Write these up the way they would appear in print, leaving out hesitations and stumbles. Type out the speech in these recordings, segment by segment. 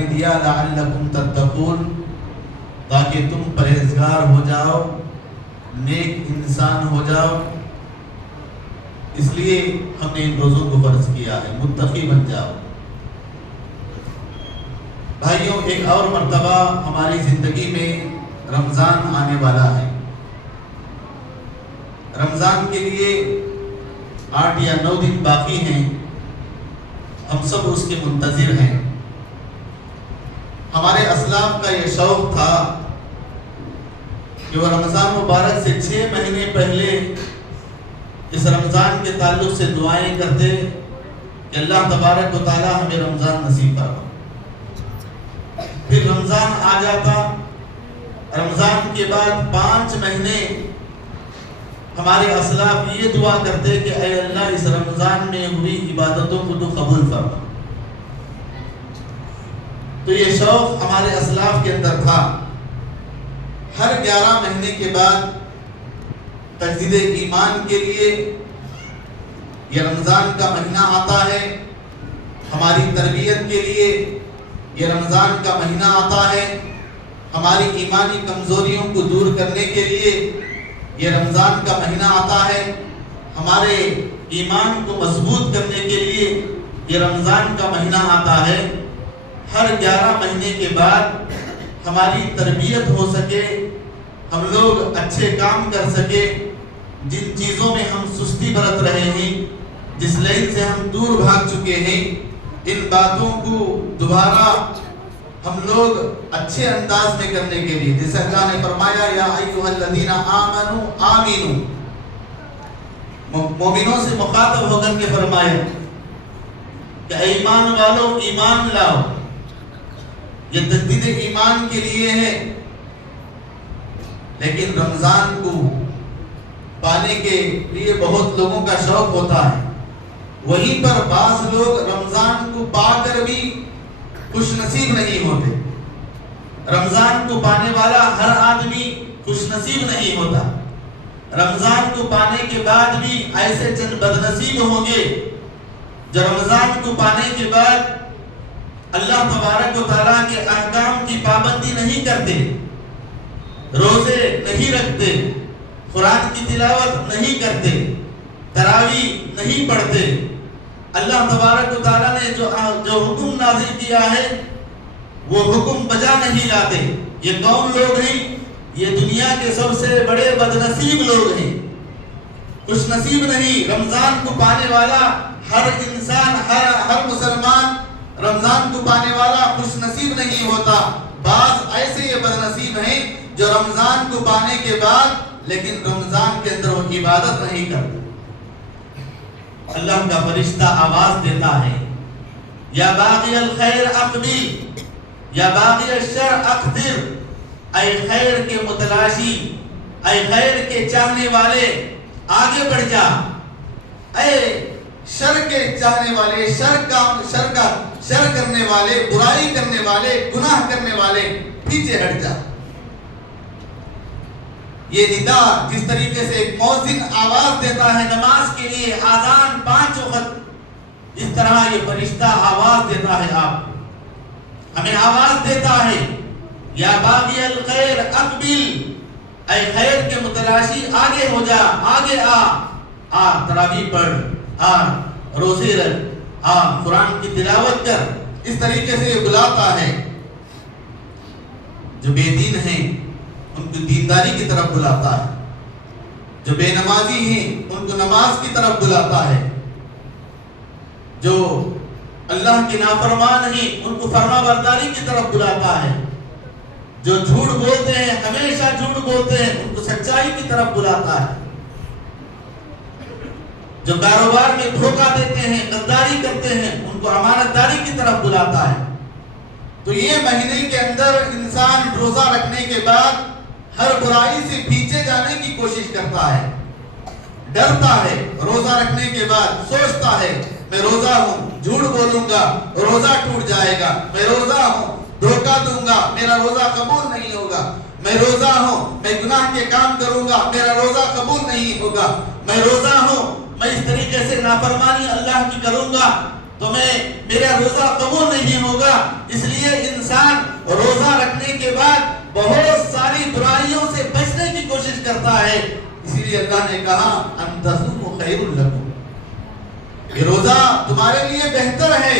نے دیا لعلکم تتقون، تاکہ تم پرہیزگار ہو جاؤ، نیک انسان ہو جاؤ، اس لیے ہم نے ان روزوں کو فرض کیا ہے، متقی بن جاؤ۔ بھائیوں، ایک اور مرتبہ ہماری زندگی میں رمضان آنے والا ہے۔ رمضان کے لیے 8 یا 9 دن باقی ہیں، ہم سب اس کے منتظر ہیں۔ ہمارے اسلاف کا یہ شوق تھا کہ وہ رمضان مبارک سے 6 مہینے پہلے اس رمضان کے تعلق سے دعائیں کرتے کہ اللہ تبارک و تعالی ہمیں رمضان نصیب فرما۔ پھر رمضان آ جاتا، رمضان کے بعد 5 مہینے ہمارے اسلاف یہ دعا کرتے کہ اے اللہ اس رمضان میں ہوئی عبادتوں کو تو قبول فرما۔ تو یہ شوق ہمارے اسلاف کے اندر تھا۔ ہر 11 مہینے کے بعد تجدید ایمان کے لیے یہ رمضان کا مہینہ آتا ہے، ہماری تربیت کے لیے یہ رمضان کا مہینہ آتا ہے، ہماری ایمانی کمزوریوں کو دور کرنے کے لیے یہ رمضان کا مہینہ آتا ہے، ہمارے ایمان کو مضبوط کرنے کے لیے یہ رمضان کا مہینہ آتا ہے۔ ہر 11 مہینے کے بعد ہماری تربیت ہو سکے، ہم لوگ اچھے کام کر سکے، جن چیزوں میں ہم سستی برت رہے ہیں، جس لائن سے ہم دور بھاگ چکے ہیں، ان باتوں کو دوبارہ ہم لوگ اچھے انداز میں کرنے کے لیے، جیسے اللہ نے فرمایا یا ایھا الذین آمنوا آمینوا، مومنوں سے مخاطب ہو کر کے فرمایا کہ اے ایمان والو ایمان لاؤ۔ یہ تجدید ایمان کے لیے ہے، لیکن رمضان کو پانے کے لیے بہت لوگوں کا شوق ہوتا ہے، وہیں پر بعض لوگ رمضان کو پا کر بھی خوش نصیب نہیں ہوتے۔ رمضان کو پانے والا ہر آدمی خوش نصیب نہیں ہوتا۔ رمضان کو پانے کے بعد بھی ایسے چند بد نصیب ہوں گے جو رمضان کو پانے کے بعد اللہ تبارک و تعالیٰ کے احکام کی پابندی نہیں کرتے، روزے نہیں رکھتے، قرآن کی تلاوت نہیں کرتے، تراویح نہیں پڑھتے، اللہ تبارک و تعالیٰ نے جو حکم نازل کیا ہے وہ حکم بجا نہیں لاتے۔ یہ کون لوگ ہیں؟ یہ دنیا کے سب سے بڑے بد نصیب لوگ ہیں، خوش نصیب نہیں۔ رمضان کو پانے والا ہر انسان، ہر مسلمان رمضان کو پانے والا خوش نصیب نہیں ہوتا۔ بعض ایسے یہ بد نصیب ہیں جو رمضان کو پانے کے بعد لیکن رمضان کے اندر وہ عبادت نہیں کرتے۔ اللہ کا فرشتہ آواز دیتا ہے یا باغی الخیر اقبل یا باغی الشر اقدر، اے خیر کے متلاشی، اے خیر کے چاہنے والے آگے بڑھ جا، اے شر کے چاہنے والے، شر کرنے والے، برائی کرنے والے، گناہ کرنے والے پیچھے ہٹ جا۔ یہ ندا جس طریقے سے ایک مؤذن آواز دیتا ہے نماز کے لیے، آذان 5 وقت، اس طرح یہ فرشتہ آواز دیتا ہے، آپ ہمیں آواز دیتا ہے یا باغی الخیر اقبل، اے خیر کے متلاشی آگے ہو جا، آگے آ تراویح پڑھ، روزے رکھ، قرآن کی تلاوت کر۔ اس طریقے سے یہ بلاتا ہے۔ جو بے دین ہیں ان کو دینداری کی طرف بلاتا ہے، جو بے نمازی ہیں ان کو نماز کی طرف بلاتا ہے، جو اللہ کے نافرمان ہیں ان کو فرما برداری کی طرف بلاتا ہے، جو جھوٹ بولتے ہیں، ہمیشہ جھوٹ بولتے ہیں، ان کو سچائی کی طرف بلاتا ہے، جو کاروبار میں دھوکہ دیتے ہیں، غداری کرتے ہیں، ان کو امانت داری کی طرف بلاتا ہے۔ تو یہ مہینے کے اندر انسان روزہ رکھنے کے بعد ہر برائی سے پیچھے جانے کی کوشش کرتا ہے، ڈرتا ہے، روزہ رکھنے کے بعد سوچتا ہے میں روزہ ہوں، جھوٹ بولوں گا روزہ ٹوٹ جائے گا، میں روزہ ہوں دھوکہ دوں گا میرا روزہ قبول نہیں ہوگا، میں روزہ ہوں میں گناہ کے کام کروں گا میرا روزہ قبول نہیں ہوگا، میں روزہ ہوں میں اس طریقے سے نافرمانی اللہ کی کروں گا تو میرا روزہ قبول نہیں ہوگا، اس لیے لیے انسان روزہ رکھنے کے بعد بہت ساری برائیوں سے بچنے کی کوشش کرتا ہے. اسی لیے اللہ نے کہا ان تصوموا خیر لکم، یہ روزہ تمہارے لیے بہتر ہے.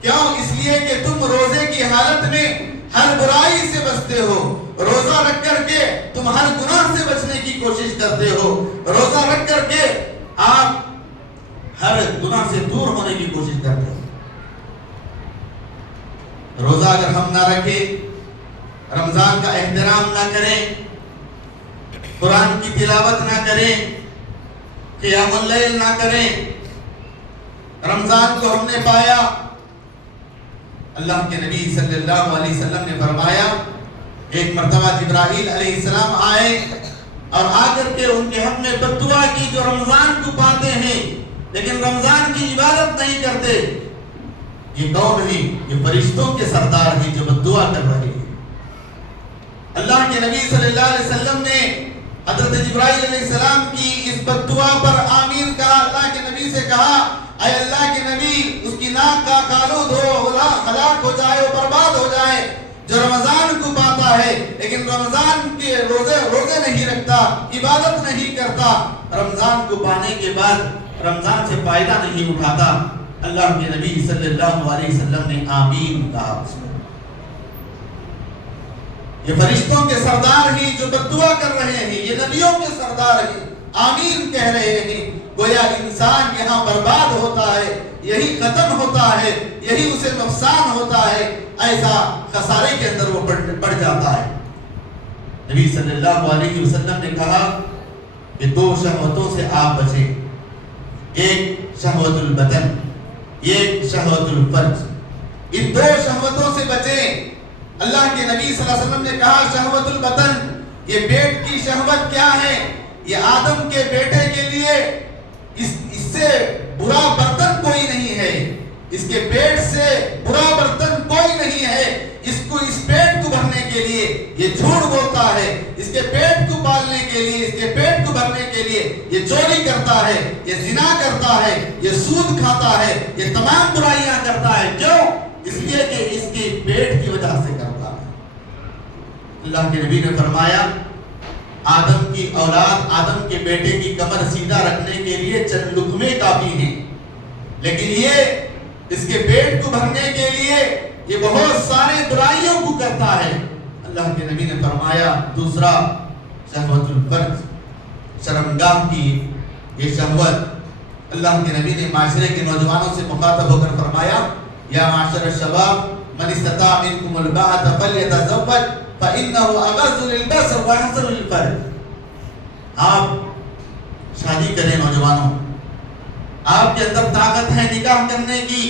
کیوں؟ اس لیے کہ تم روزے کی حالت میں ہر برائی سے بچتے ہو. روزہ رکھ کر کے تم ہر گناہ سے بچنے کی کوشش کرتے ہو. روزہ رکھ کر کے آپ ہر گناہ سے دور ہونے کی کوشش کرتے ہو. روزہ اگر ہم نہ رکھیں، رمضان کا احترام نہ کریں، قرآن کی تلاوت نہ کریں، قیام اللیل نہ کریں، رمضان کو ہم نے پایا، اللہ کے نبی صلی اللہ علیہ وسلم نے فرمایا ایک مرتبہ جبرائیل علیہ السلام آئے اور آ کر کے ان کے حق میں بد دعا کی جو رمضان کو پاتے ہیں لیکن رمضان کی عبادت نہیں کرتے. یہ کون ہیں؟ یہ فرشتوں کے سردار ہیں جو بد دعا کر رہے ہیں. اللہ کے نبی صلی اللہ علیہ وسلم نے حضرت جبرائیل علیہ السلام کی اس بد دعا پر آمین کہا. اللہ کے نبی سے کہا اے اللہ کے نبی اس کی ناک کا کالود ہو، ہلاک ہو جائے، برباد ہو جائے جو رمضان کو پاتا ہے لیکن رمضان کے روزے نہیں رکھتا، عبادت نہیں کرتا، رمضان کو پانے کے بعد رمضان سے فائدہ نہیں اٹھاتا. اللہ کے نبی صلی اللہ علیہ وسلم نے آمین کہا. یہ فرشتوں کے سردار ہیں جو بد دعا کر رہے ہیں، یہ نبیوں کے سردار ہیں، آمین کہہ رہے ہیں. گویا انسان یہاں برباد ہوتا ہے، یہی ختم ہوتا ہے، یہی اسے نقصان ہوتا ہے، ایسا خسارے کے اندر وہ پڑ جاتا ہے. نبی صلی اللہ علیہ وسلم نے کہا کہ دو شہوتوں سے آپ بچیں، ایک شہوت البطن، ایک شہوت الفرج. ان دو شہوتوں سے بچیں. اللہ کے نبی صلی اللہ علیہ وسلم نے کہا شہوت البطن، یہ پیٹ کی شہوت کیا ہے؟ یہ آدم کے بیٹے کے لیے اس سے برا برتن کوئی نہیں ہے، اس کے پیٹ سے برا برتن کوئی نہیں ہے. اس پیٹ کو بھرنے کے لیے یہ جھوٹ بولتا ہے، اس کے پیٹ کو پالنے کے لیے، اس کے پیٹ کو بھرنے کے لیے یہ چوری کرتا ہے، یہ زنا کرتا ہے، یہ سود کھاتا ہے، یہ تمام برائیاں کرتا ہے. کیوں؟ اس لیے کہ اس کے پیٹ کی وجہ سے کرتا ہے. اللہ کے نبی نے فرمایا آدم کی اولاد، آدم کے بیٹے کی کمر سیدھا رکھنے کے لیے چند لقمے کافی ہیں، لیکن یہ اس کے پیٹ کو بھرنے کے لیے یہ بہت سارے برائیوں کو کرتا ہے. اللہ کے نبی نے فرمایا دوسرا شہوت الفرج، شرمگاہ کی یہ شہوت. اللہ کے نبی نے معاشرے کے نوجوانوں سے مخاطب ہو کر فرمایا یا معاشر الشباب من استطاع منکم الباءۃ فلیتزوج فإنہ اغض للبصر واحسن للفرج. آپ شادی کریں نوجوانوں، آپ کے اندر طاقت ہے نکاح کرنے کی،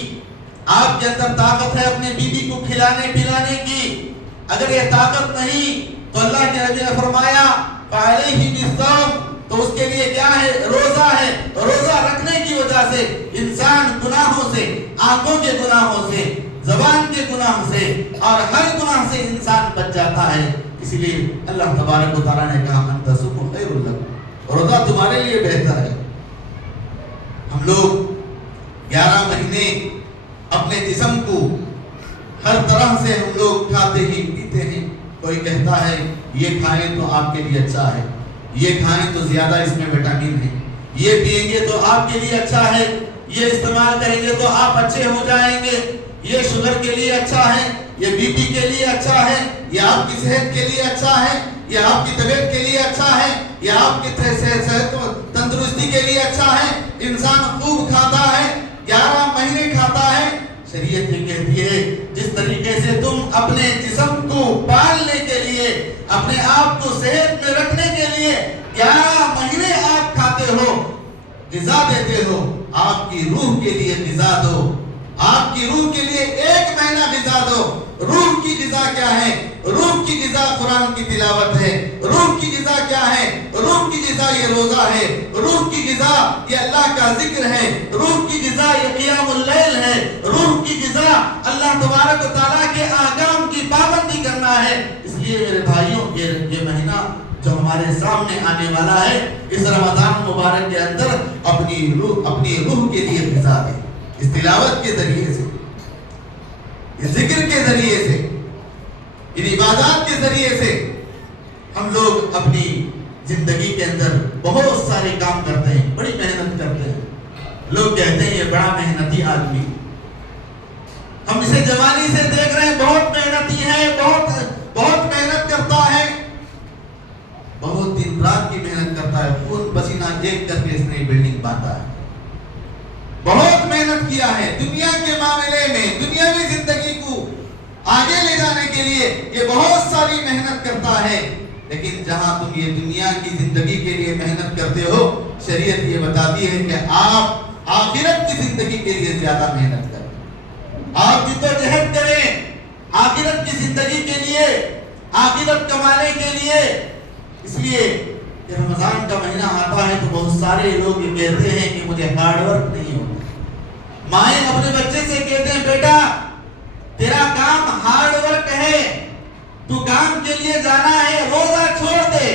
آپ کے اندر طاقت ہے اپنے بیوی کو کھلانے پلانے کی. اگر یہ طاقت نہیں تو اللہ کے نبی نے فرمایا فعلیہ بالصوم، تو اس کے لیے کیا ہے؟ روزہ ہے. روزہ رکھنے کی وجہ سے انسان گناہوں سے، آنکھوں کے گناہوں سے، زبان کے گناہ سے اور ہر گناہ سے انسان بچ جاتا ہے. اسی لیے اللہ تبارک و تعالیٰ نے کہا ان تصوموا خیر لکم، روزہ تمہارے لیے بہتر ہے. ہم لوگ 11 مہینے اپنے جسم کو ہر طرح سے ہم لوگ کھاتے ہیں پیتے ہیں. کوئی کہتا ہے یہ کھائیں تو آپ کے لیے اچھا ہے، یہ کھائیں تو زیادہ اس میں وٹامن ہے، یہ پئیں گے تو آپ کے لیے اچھا ہے، یہ استعمال کریں گے تو آپ اچھے ہو جائیں گے، یہ شوگر کے لیے اچھا ہے، یہ بی پی کے لیے اچھا ہے، یہ آپ کی صحت کے لیے اچھا ہے، یہ آپ کی طبیعت کے لیے اچھا ہے، یہ آپ کی صحت تندرستی کے لیے اچھا ہے. انسان خوب کھاتا ہے، 11 مہینے کھاتا ہے. شریعت یہ کہتی ہے جس طریقے سے تم اپنے جسم کو پالنے کے لیے، اپنے آپ کو صحت میں رکھنے کے لیے 11 مہینے آپ کھاتے ہو، غذا دیتے ہو، آپ کی روح کے لیے غذا دو. آپ کی روح کے لیے 1 مہینہ غذا دو. روح کی غذا کیا ہے؟ روح کی غذا قرآن کی تلاوت ہے. روح کی غذا کیا ہے؟ روح کی غذا یہ روزہ ہے. روح کی غذا یہ اللہ کا ذکر ہے. روح کی غذا یہ قیام اللیل ہے. روح کی غذا اللہ تبارک و تعالیٰ کے احکام کی پابندی کرنا ہے. اس لیے میرے بھائیوں یہ مہینہ جو ہمارے سامنے آنے والا ہے، اس رمضان مبارک کے اندر اپنی روح کے لیے غذا دیں. اس تلاوت کے ذریعے سے، اس ذکر کے ذریعے ذریعے سے، ان عبادات کے ذریعے سے ہم لوگ اپنی زندگی کے اندر بہت سارے کام کرتے ہیں، بڑی محنت کرتے ہیں. لوگ کہتے ہیں یہ بڑا محنتی آدمی، ہم اسے جوانی سے دیکھ رہے ہیں، بہت محنتی ہے، بہت محنت کرتا ہے، بہت دن رات کی محنت کرتا ہے، خون پسینہ ایک کر کے اس نے بلڈنگ باندھا ہے، بہت محنت کیا ہے دنیا کے معاملے میں، دنیاوی زندگی کو آگے لے جانے کے لیے یہ بہت ساری محنت کرتا ہے. لیکن جہاں تم یہ دنیا کی زندگی کے لیے محنت کرتے ہو، شریعت یہ بتاتی ہے کہ آپ آخرت کی زندگی کے لیے زیادہ محنت کریں، آپ جدوجہد کریں آخرت کی زندگی کے لیے، آخرت کمانے کے لیے. اس لیے کہ رمضان کا مہینہ آتا ہے تو بہت سارے لوگ یہ کہتے ہیں کہ مجھے ہارڈ ورک نہیں ہوتا. مائیں اپنے بچے سے کہتے ہیں بیٹا تیرا کام ہارڈ ورک ہے، تو کام کے لیے جانا ہے، روزہ چھوڑ دے،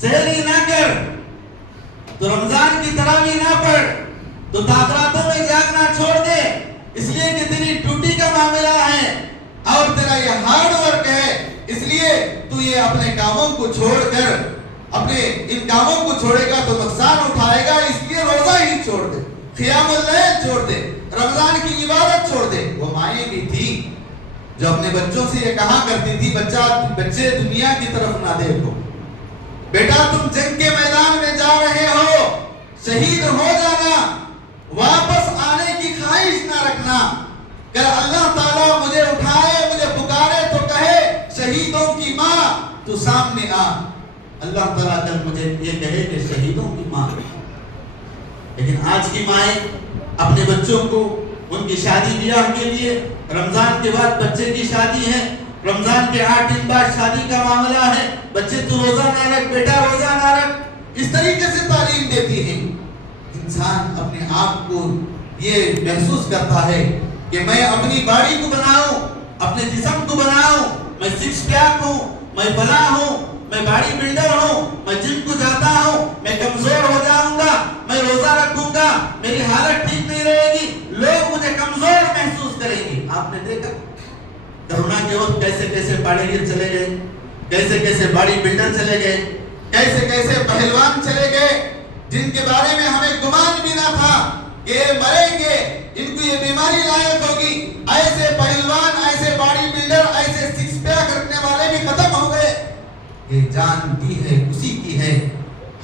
سحری نہ کر، تو رمضان کی تراویح نہ پڑھ، تو تاخراتوں میں جاگنا چھوڑ دے، اس لیے کہ تیری ڈیوٹی کا معاملہ ہے اور تیرا یہ ہارڈ ورک ہے، اس لیے تو یہ اپنے کاموں کو چھوڑ کر اپنے ان کاموں کو چھوڑے گا تو نقصان اٹھائے گا، اس لیے روزہ ہی چھوڑ دے، قیام اللیل چھوڑ دے، رمضان کی عبادت چھوڑ دے. وہ مائیں بھی تھی جو اپنے بچوں سے یہ کہا کرتی تھی بچے دنیا کی طرف نہ دیکھو، بیٹا تم جنگ کے میدان میں جا رہے ہو، شہید ہو جانا، واپس آنے کی خواہش نہ رکھنا، اگر اللہ تعالیٰ مجھے اٹھائے مجھے پکارے تو کہے شہیدوں کی ماں تو سامنے آ، اللہ تعالیٰ کل مجھے یہ کہے کہ شہیدوں کی ماں. لیکن آج کی مائیں اپنے بچوں کو ان کی شادی بیاہ کے لیے، رمضان کے بعد بچے کی شادی ہے، رمضان کے 8 دن بعد شادی کا معاملہ ہے، بچے تو روزہ نہ رکھ، بیٹا روزہ نہ رکھ، اس طریقے سے تعلیم دیتی ہیں. انسان اپنے آپ کو یہ محسوس کرتا ہے کہ میں اپنی باڈی کو بناؤں، اپنے جسم کو بناؤں، میں سکس پیک ہوں، میں فلاں ہوں، میں باڈی بلڈر ہوں، میں جم کو جاتا ہوں، میں کمزور ہو جاؤں گا، میں روزہ رکھوں گا، میری حالت ٹھیک نہیں رہے گی، لوگ مجھے کمزور محسوس کریں گے. آپ نے دیکھا کرونا کے وقت کیسے کیسے باڈی چلے گئے، کیسے کیسے باڈی بلڈر چلے گئے، کیسے کیسے پہلوان چلے گئے جن کے بارے میں ہمیں گمان بھی نہ تھا کہ یہ مریں گے، ان کو یہ بیماری لاحق ہوگی. ایسے پہلوان، ایسے باڈی بلڈر، ایسے سکس پیک رکھنے والے بھی ختم ہو گئے. یہ جان دی ہے اسی کی ہے.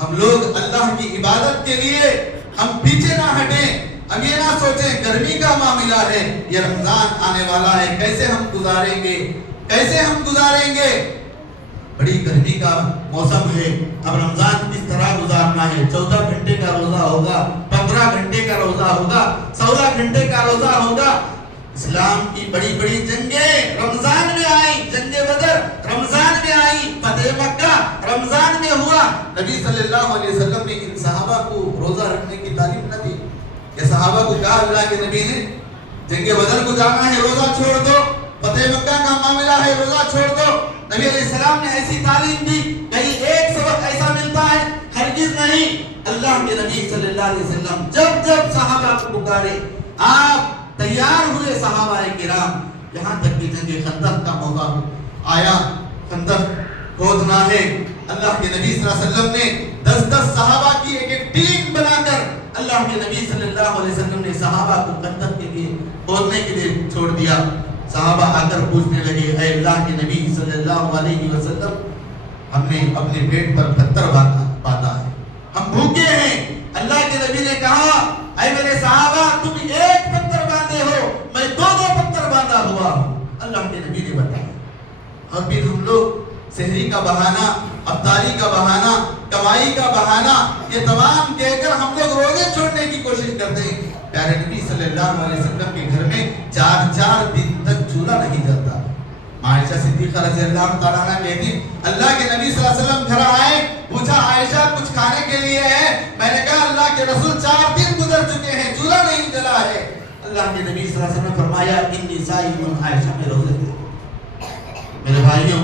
ہم لوگ اللہ کی عبادت کے لیے ہم پیچھے نہ ہٹیں. اب یہ نہ سوچیں گرمی کا معاملہ ہے، یہ رمضان آنے والا ہے، کیسے ہم گزاریں گے، کیسے ہم گزاریں گے. بڑی گرمی کا موسم ہے، اب رمضان کس طرح گزارنا ہے. 14 گھنٹے کا روزہ ہوگا، 15 گھنٹے کا روزہ ہوگا، 16 گھنٹے کا روزہ ہوگا. اسلام کی بڑی بڑی جنگیں رمضان میں آئیں، جنگ بدر رمضان میں آئی، فتح مکہ رمضان میں ہوا. نبی صلی اللہ علیہ وسلم نے ان صحابہ کو روزہ رکھنے کی تعلیم نہ دی. یہ صحابہ کو کہا اللہ کے نبی نے جنگ بدر کو جانا ہے روزہ چھوڑ دو، فتح مکہ کا معاملہ ہے روزہ چھوڑ دو. نبی علیہ السلام نے ایسی تعلیم دی، کہیں ایک سبق ایسا ملتا ہے؟ ہرگز نہیں. اللہ کے نبی صلی اللہ علیہ وسلم جب صحابہ کو پکارے آپ تیار ہوئے. صحابہ کرام یہاں تک کہ جنگ خندق کا موقع آیا، خندق کھودنا ہے. اللہ کے نبی صلی اللہ علیہ وسلم نے 10 صحابہ کی ایک ٹیم بنا کر اللہ کے نبی صلی اللہ علیہ وسلم نے صحابہ کو خندق کے لیے کھودنے کے لیے چھوڑ دیا. صحابہ آ کر پوچھنے لگے اے اللہ کے نبی صلی اللہ علیہ وسلم، ہم نے اپنے پیٹ پر پتھر باندھا ہے، ہم بھوکے ہیں. اللہ کے نبی نے کہا اے میرے صحابہ تم ایک پتھر باندھے ہو، میں 2 پتھر باندھا ہوا ہوں. اللہ کے نبی نے بتایا. اور پھر ہم لوگ سحری کا بہانہ، افطاری کا بہانہ، کمائی کا بہانہ، یہ تمام کہہ کر ہم لوگ روزے چھوڑنے کی کوشش کرتے ہیں. پیارے نبی صلی اللہ علیہ وسلم کے گھر میں 4 دن تک چولہا نہیں جلتا. عائشہ صدیقہ رضی اللہ تعالیٰ عنہ کہتی اللہ کے نبی صلی اللہ علیہ وسلم گھر آئے، پوچھا عائشہ کچھ کھانے کے لیے ہے؟ میں نے کہا اللہ کے رسول 4 دن گزر چکے ہیں، چولہا نہیں جلا ہے. اللہ کے نبی صلی اللہ علیہ وسلم نے فرمایا انی صائم، عائشہ میں روزے تھے. میرے بھائیوں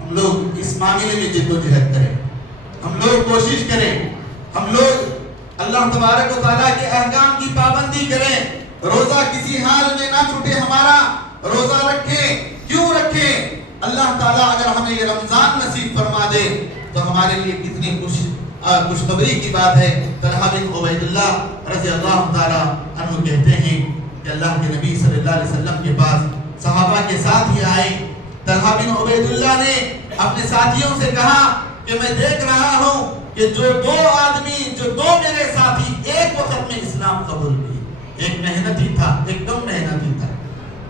ہم لوگ اس معاملے میں جد و جہد کریں، ہم لوگ کوشش کریں، ہم لوگ اللہ تبارک و تعالیٰ کے احکام کی پابندی کریں. روزہ کسی حال میں نہ چھوٹے ہمارا، روزہ رکھیں. کیوں رکھیں؟ اللہ تعالیٰ اگر ہمیں یہ رمضان نصیب فرما دے تو ہمارے لیے کتنی خوشخبری کی بات ہے. طلحہ بن عبید اللہ رضی اللہ تعالیٰ عنہ کہتے ہیں کہ اللہ کے نبی صلی اللہ علیہ وسلم کے پاس صحابہ کے ساتھ ہی آئے. طلحہ بن عبید اللہ نے اپنے ساتھیوں سے کہا کہ میں دیکھ رہا ہوں کہ جو دو میرے ساتھی ایک وقت میں اسلام قبول کیے، ایک محنتی تھا، ایک کم محنتی تھا،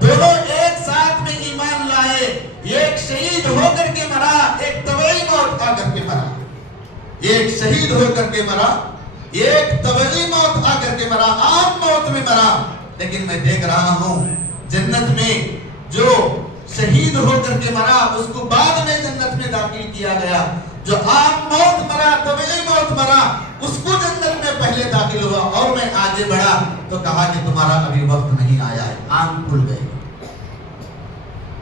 دونوں ایک ساتھ میں ایمان لائے. ایک شہید ہو کر کے مرا، ایک طبعی موت آ کر کے مرا. ایک شہید ہو کر کے مرا، ایک طبعی موت آ کر کے مرا، عام موت میں مرا. لیکن میں دیکھ رہا ہوں جنت میں جو شہید ہو کر کے مرا اس کو بعد میں جنت میں داخل کیا گیا. جو عام موت مرا، طبعی موت مرا، اس کو جنت میں پہلے داخل ہوا. اور میں آگے بڑھا تو کہا کہ تمہارا ابھی وقت نہیں آیا ہے، آنکھ کھل گئے.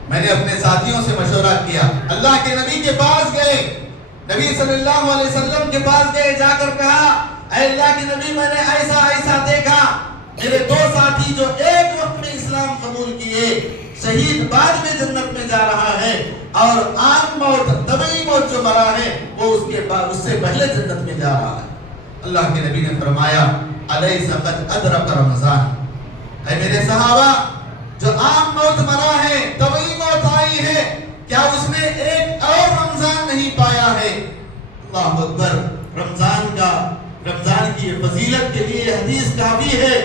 میں نے اپنے ساتھیوں سے مشورہ کیا، اللہ کے نبی کے پاس گئے، نبی صلی اللہ علیہ وسلم کے پاس گئے، جا کر کہا اے اللہ کے نبی میں نے ایسا دیکھا، میرے دو ساتھی جو ایک وقت میں اسلام قبول کیے، شہید بعد میں جنت میں جا رہا ہے، اور عام موت طبعی موت جو مرا ہے وہ اس سے پہلے جنت میں جا رہا ہے. اللہ کے نبی نے فرمایا الیس قد ادرک رمضان، اے میرے صحابہ جو عام موت مرا ہے، طبعی موت آئی ہے، کیا اس نے ایک اور رمضان نہیں پایا ہے؟ اللہ اکبر. رمضان کی فضیلت کے لیے حدیث کافی ہے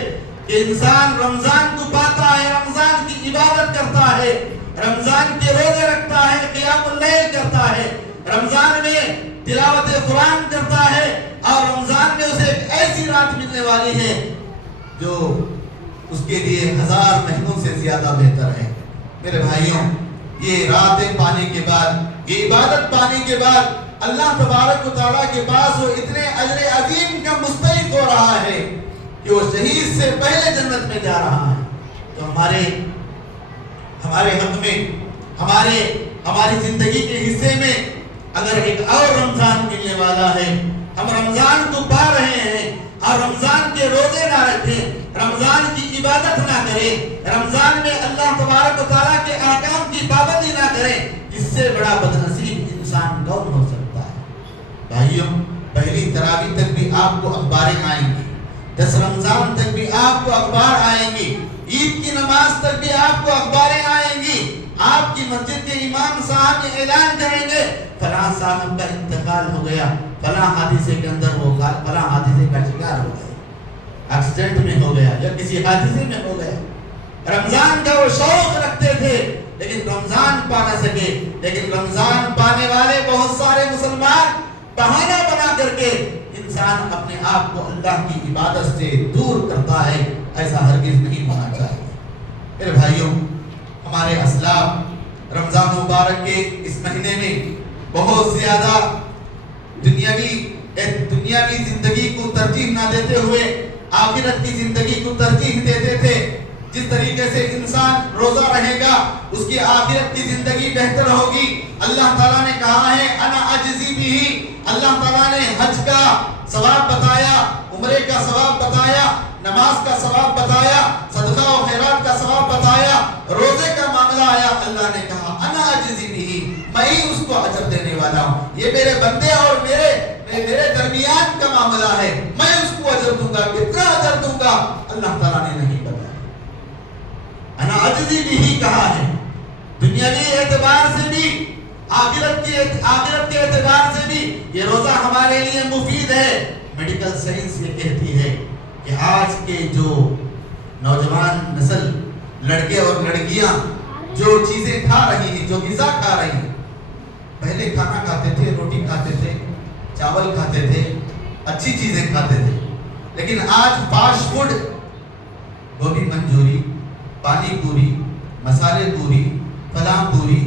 کہ انسان رمضان کو پاتا ہے، رمضان کی عبادت کرتا ہے، رمضان کے روزے رکھتا ہے، قیام اللیل کرتا ہے، رمضان میں تلاوت قرآن کرتا ہے، اور رمضان میں اسے ایک ایسی رات ملنے والی ہے جو اس کے لیے 1000 مہینوں سے زیادہ بہتر ہے. میرے بھائیوں، یہ راتیں پانے کے بعد، یہ عبادت پانے کے بعد اللہ تبارک و تعالیٰ کے پاس وہ اتنے اجر عظیم کا مستحق ہو رہا ہے کہ وہ شہید سے پہلے جنت میں جا رہا ہے. تو ہمارے حق میں، ہماری زندگی کے حصے میں اگر ایک اور رمضان ملنے والا ہے، ہم رمضان کو پا رہے ہیں اور رمضان کے روزے نہ رکھیں، رمضان کی عبادت نہ کریں، رمضان میں اللہ تبارک و تعالیٰ کے احکام کی پابندی نہ کریں، اس سے بڑا بدنصیب انسان کون ہو سکتا ہے؟ بھائیوں، پہلی تراویح تک بھی آپ کو اخباریں آئیں گی، 10 رمضان تک بھی آپ کو اخبار آئیں گی، عید کی نماز تک بھی آپ کو اخباریں آئیں گی. آپ کی مسجد کے امام صاحب اعلان کریں گے فلاں صاحب کا انتقال ہو گیا، فلاں حادثے کے اندر وہ فلاں حادثے کا شکار ہو گیا، ایکسیڈنٹ میں ہو گیا یا کسی حادثے میں ہو گیا. رمضان کا وہ شوق رکھتے تھے لیکن رمضان پا نہ سکے. لیکن رمضان پانے والے بہت سارے مسلمان بہانہ بنا کر کے انسان اپنے آپ کو اللہ کی عبادت سے دور کرتا ہے. ایسا ہرگز نہیں ہونا چاہیے. میرے بھائیوں، ہمارے اسلاف رمضان مبارک کے اس مہینے میں بہت زیادہ دنیاوی زندگی کو ترجیح نہ دیتے ہوئے آخرت کی زندگی کو ترجیح دیتے تھے. جس طریقے سے انسان روزہ رہے گا اس کی آخرت کی زندگی بہتر ہوگی. اللہ تعالیٰ نے کہا ہے انا اجزی بھی. اللہ تعالیٰ نے حج کا ثواب بتایا، عمرے کا ثواب بتایا، نماز کا ثواب بتایا، صدقہ و خیرات کا ثواب بتایا، روزے کا معاملہ آیا. اللہ نے کہا انا اجزی بھی، میں ہی اس کو اجر دینے والا ہوں. یہ میرے بندے اور میرے درمیان کا معاملہ ہے، میں اس کو اجر دوں گا. کتنا اجر دوں گا اللہ تعالیٰ نے نہیں بتایا. انا اجزی بھی کہا ہے. دنیاوی اعتبار سے بھی، آخرت کے اعتبار سے بھی یہ روزہ ہمارے لیے مفید ہے. میڈیکل سائنس یہ کہتی ہے کہ آج کے جو نوجوان نسل، لڑکے اور لڑکیاں جو چیزیں کھا رہی ہیں، جو غذا کھا رہی ہیں، پہلے کھانا کھاتے تھے، روٹی کھاتے تھے، چاول کھاتے تھے، اچھی چیزیں کھاتے تھے. لیکن آج فاسٹ فوڈ، گوبھی منچوری، پانی پوری، مسالے پوری، فلاں پوری،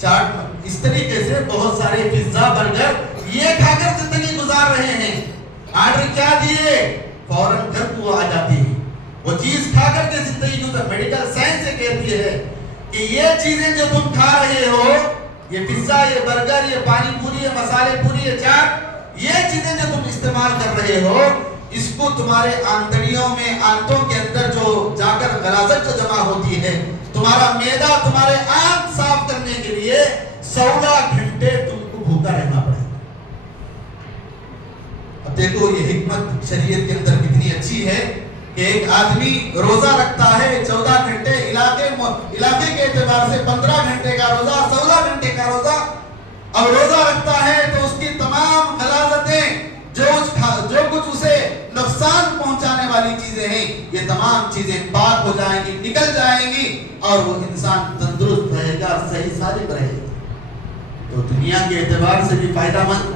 چاٹ، اس طریقے سے بہت سارے پیزا، برگر یہ کھا کر زندگی گزار رہے ہیں. آرڈر کیا دیے، فوراً گھر کو آ جاتی ہے وہ چیز کھا کر کے زندگی گزار. میڈیکل سائنس یہ کہتی ہے کہ یہ چیزیں جو تم کھا رہے ہو، یہ پیزا، یہ برگر، یہ پانی پوری، یہ مسالے پوری، یہ چاٹ، یہ چیزیں جو تم استعمال کر رہے ہو، اس کو تمہارے آنتڑیوں میں آنتوں کے اندر جو جا کر غلاظت جو جمع ہوتی ہے تمہارا معدہ تمہارے آنت صاف کرنے کے لیے 16 گھنٹے تم کو بھوکا رہنا پڑے گا۔ اب دیکھو یہ حکمت شریعت کے اندر کتنی اچھی ہے کہ ایک آدمی روزہ رکھتا ہے 14 گھنٹے، علاقے کے اعتبار سے 15 گھنٹے کا روزہ، 16 گھنٹے کا روزہ۔ اب روزہ رکھتا ہے تو اس کی تمام غلاظتیں جو کچھ اسے نقصان پہنچانے والی چیزیں ہیں یہ تمام چیزیں پاک ہو جائیں گی، نکل جائیں گی اور وہ انسان تندرست رہے گا، صحیح سالم رہے گا۔ تو دنیا کے اعتبار سے بھی فائدہ مند،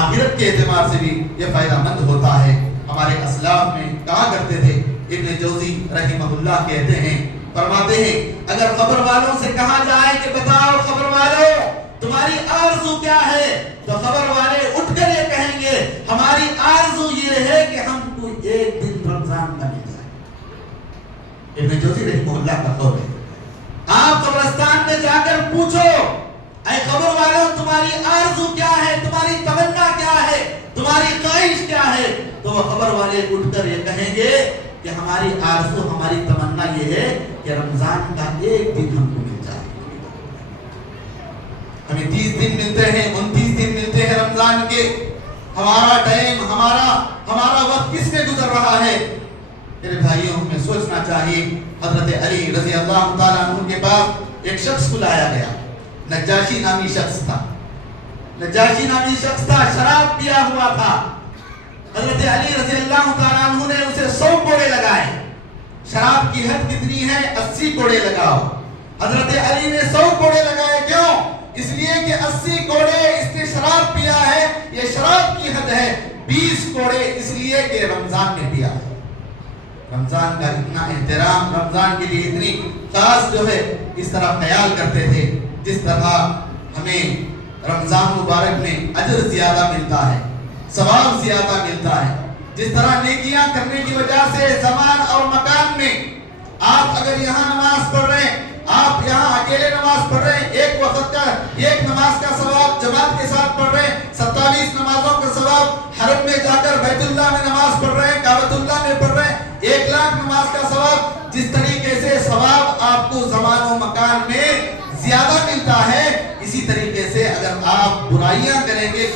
آخرت کے اعتبار سے بھی یہ فائدہ مند ہوتا ہے۔ ہمارے اسلاف میں کہا کرتے تھے، ابن جوزی رحمہ اللہ کہتے ہیں، فرماتے ہیں اگر قبر والوں سے کہا جائے کہ بتاؤ قبر والوں تمہاری آرزو کیا ہے، تو خبر والے اٹھ کر یہ کہیں گے ہماری آرزو یہ ہے کہ ہم کو ایک دن رمضان کا مل جائے۔ ابن جوزی رحمہ اللہ کا قول ہے۔ آپ قبرستان میں جا کر پوچھو اے خبر والوں تمہاری آرزو کیا ہے، تمہاری تمنا کیا ہے، تمہاری خواہش کیا ہے، تو وہ خبر والے اٹھ کر یہ کہیں گے کہ ہماری آرزو، ہماری تمنا یہ ہے کہ رمضان کا ایک دن ہم کو مل جائے۔ ہمیں 30 دن ملتے ہیں، 29 دن ملتے ہیں رمضان کے، ہمارا ٹائم، ہمارا وقت کس میں گزر رہا ہے؟ میرے بھائیوں ہمیں سوچنا چاہیے۔ حضرت علی رضی اللہ تعالیٰ عنہ کے پاس ایک شخص کو لایا گیا، نجاشی نامی شخص تھا۔ نجاشی نامی شخص تھا، شراب پیا ہوا تھا۔ حضرت علی رضی اللہ تعالیٰ عنہ نے اسے 100 کوڑے لگائے۔ شراب کی حد کتنی ہے؟ 80 کوڑے لگاؤ۔ حضرت علی نے 100 کوڑے لگائے، کیوں؟ اس لیے کہ 80 کوڑے اس نے شراب پیا ہے، یہ شراب کی حد ہے۔ 20 کوڑے اس لیے کہ رمضان میں پیا ہے۔ رمضان کا اتنا احترام، رمضان کے لیے اتنی خاص جو ہے اس طرح خیال کرتے تھے، جس طرح ہمیں رمضان مبارک میں اجر زیادہ ملتا ہے، ثواب زیادہ ملتا ہے، جس طرح نیکیاں کرنے کی وجہ سے زمان اور مکان میں آپ اگر یہاں نماز پڑھ رہے ہیں، آپ یہاں اکیلے نماز پڑھ رہے ہیں، ایک وقت کا ایک نماز کا ثواب جماعت کے ساتھ پڑھ رہے ہیں، 27 نمازوں کا ثواب، حرم میں جا کر بیت اللہ میں نماز پڑھ رہے ہیں، کعبۃ اللہ میں پڑھ رہے ہیں، 1,00,000 نماز کا ثواب۔ جس طریقے سے ثواب آپ کو زمان و مکان میں زیادہ ملتا ہے، اسی طریقے سے اگر آپ برائیاں کریں گے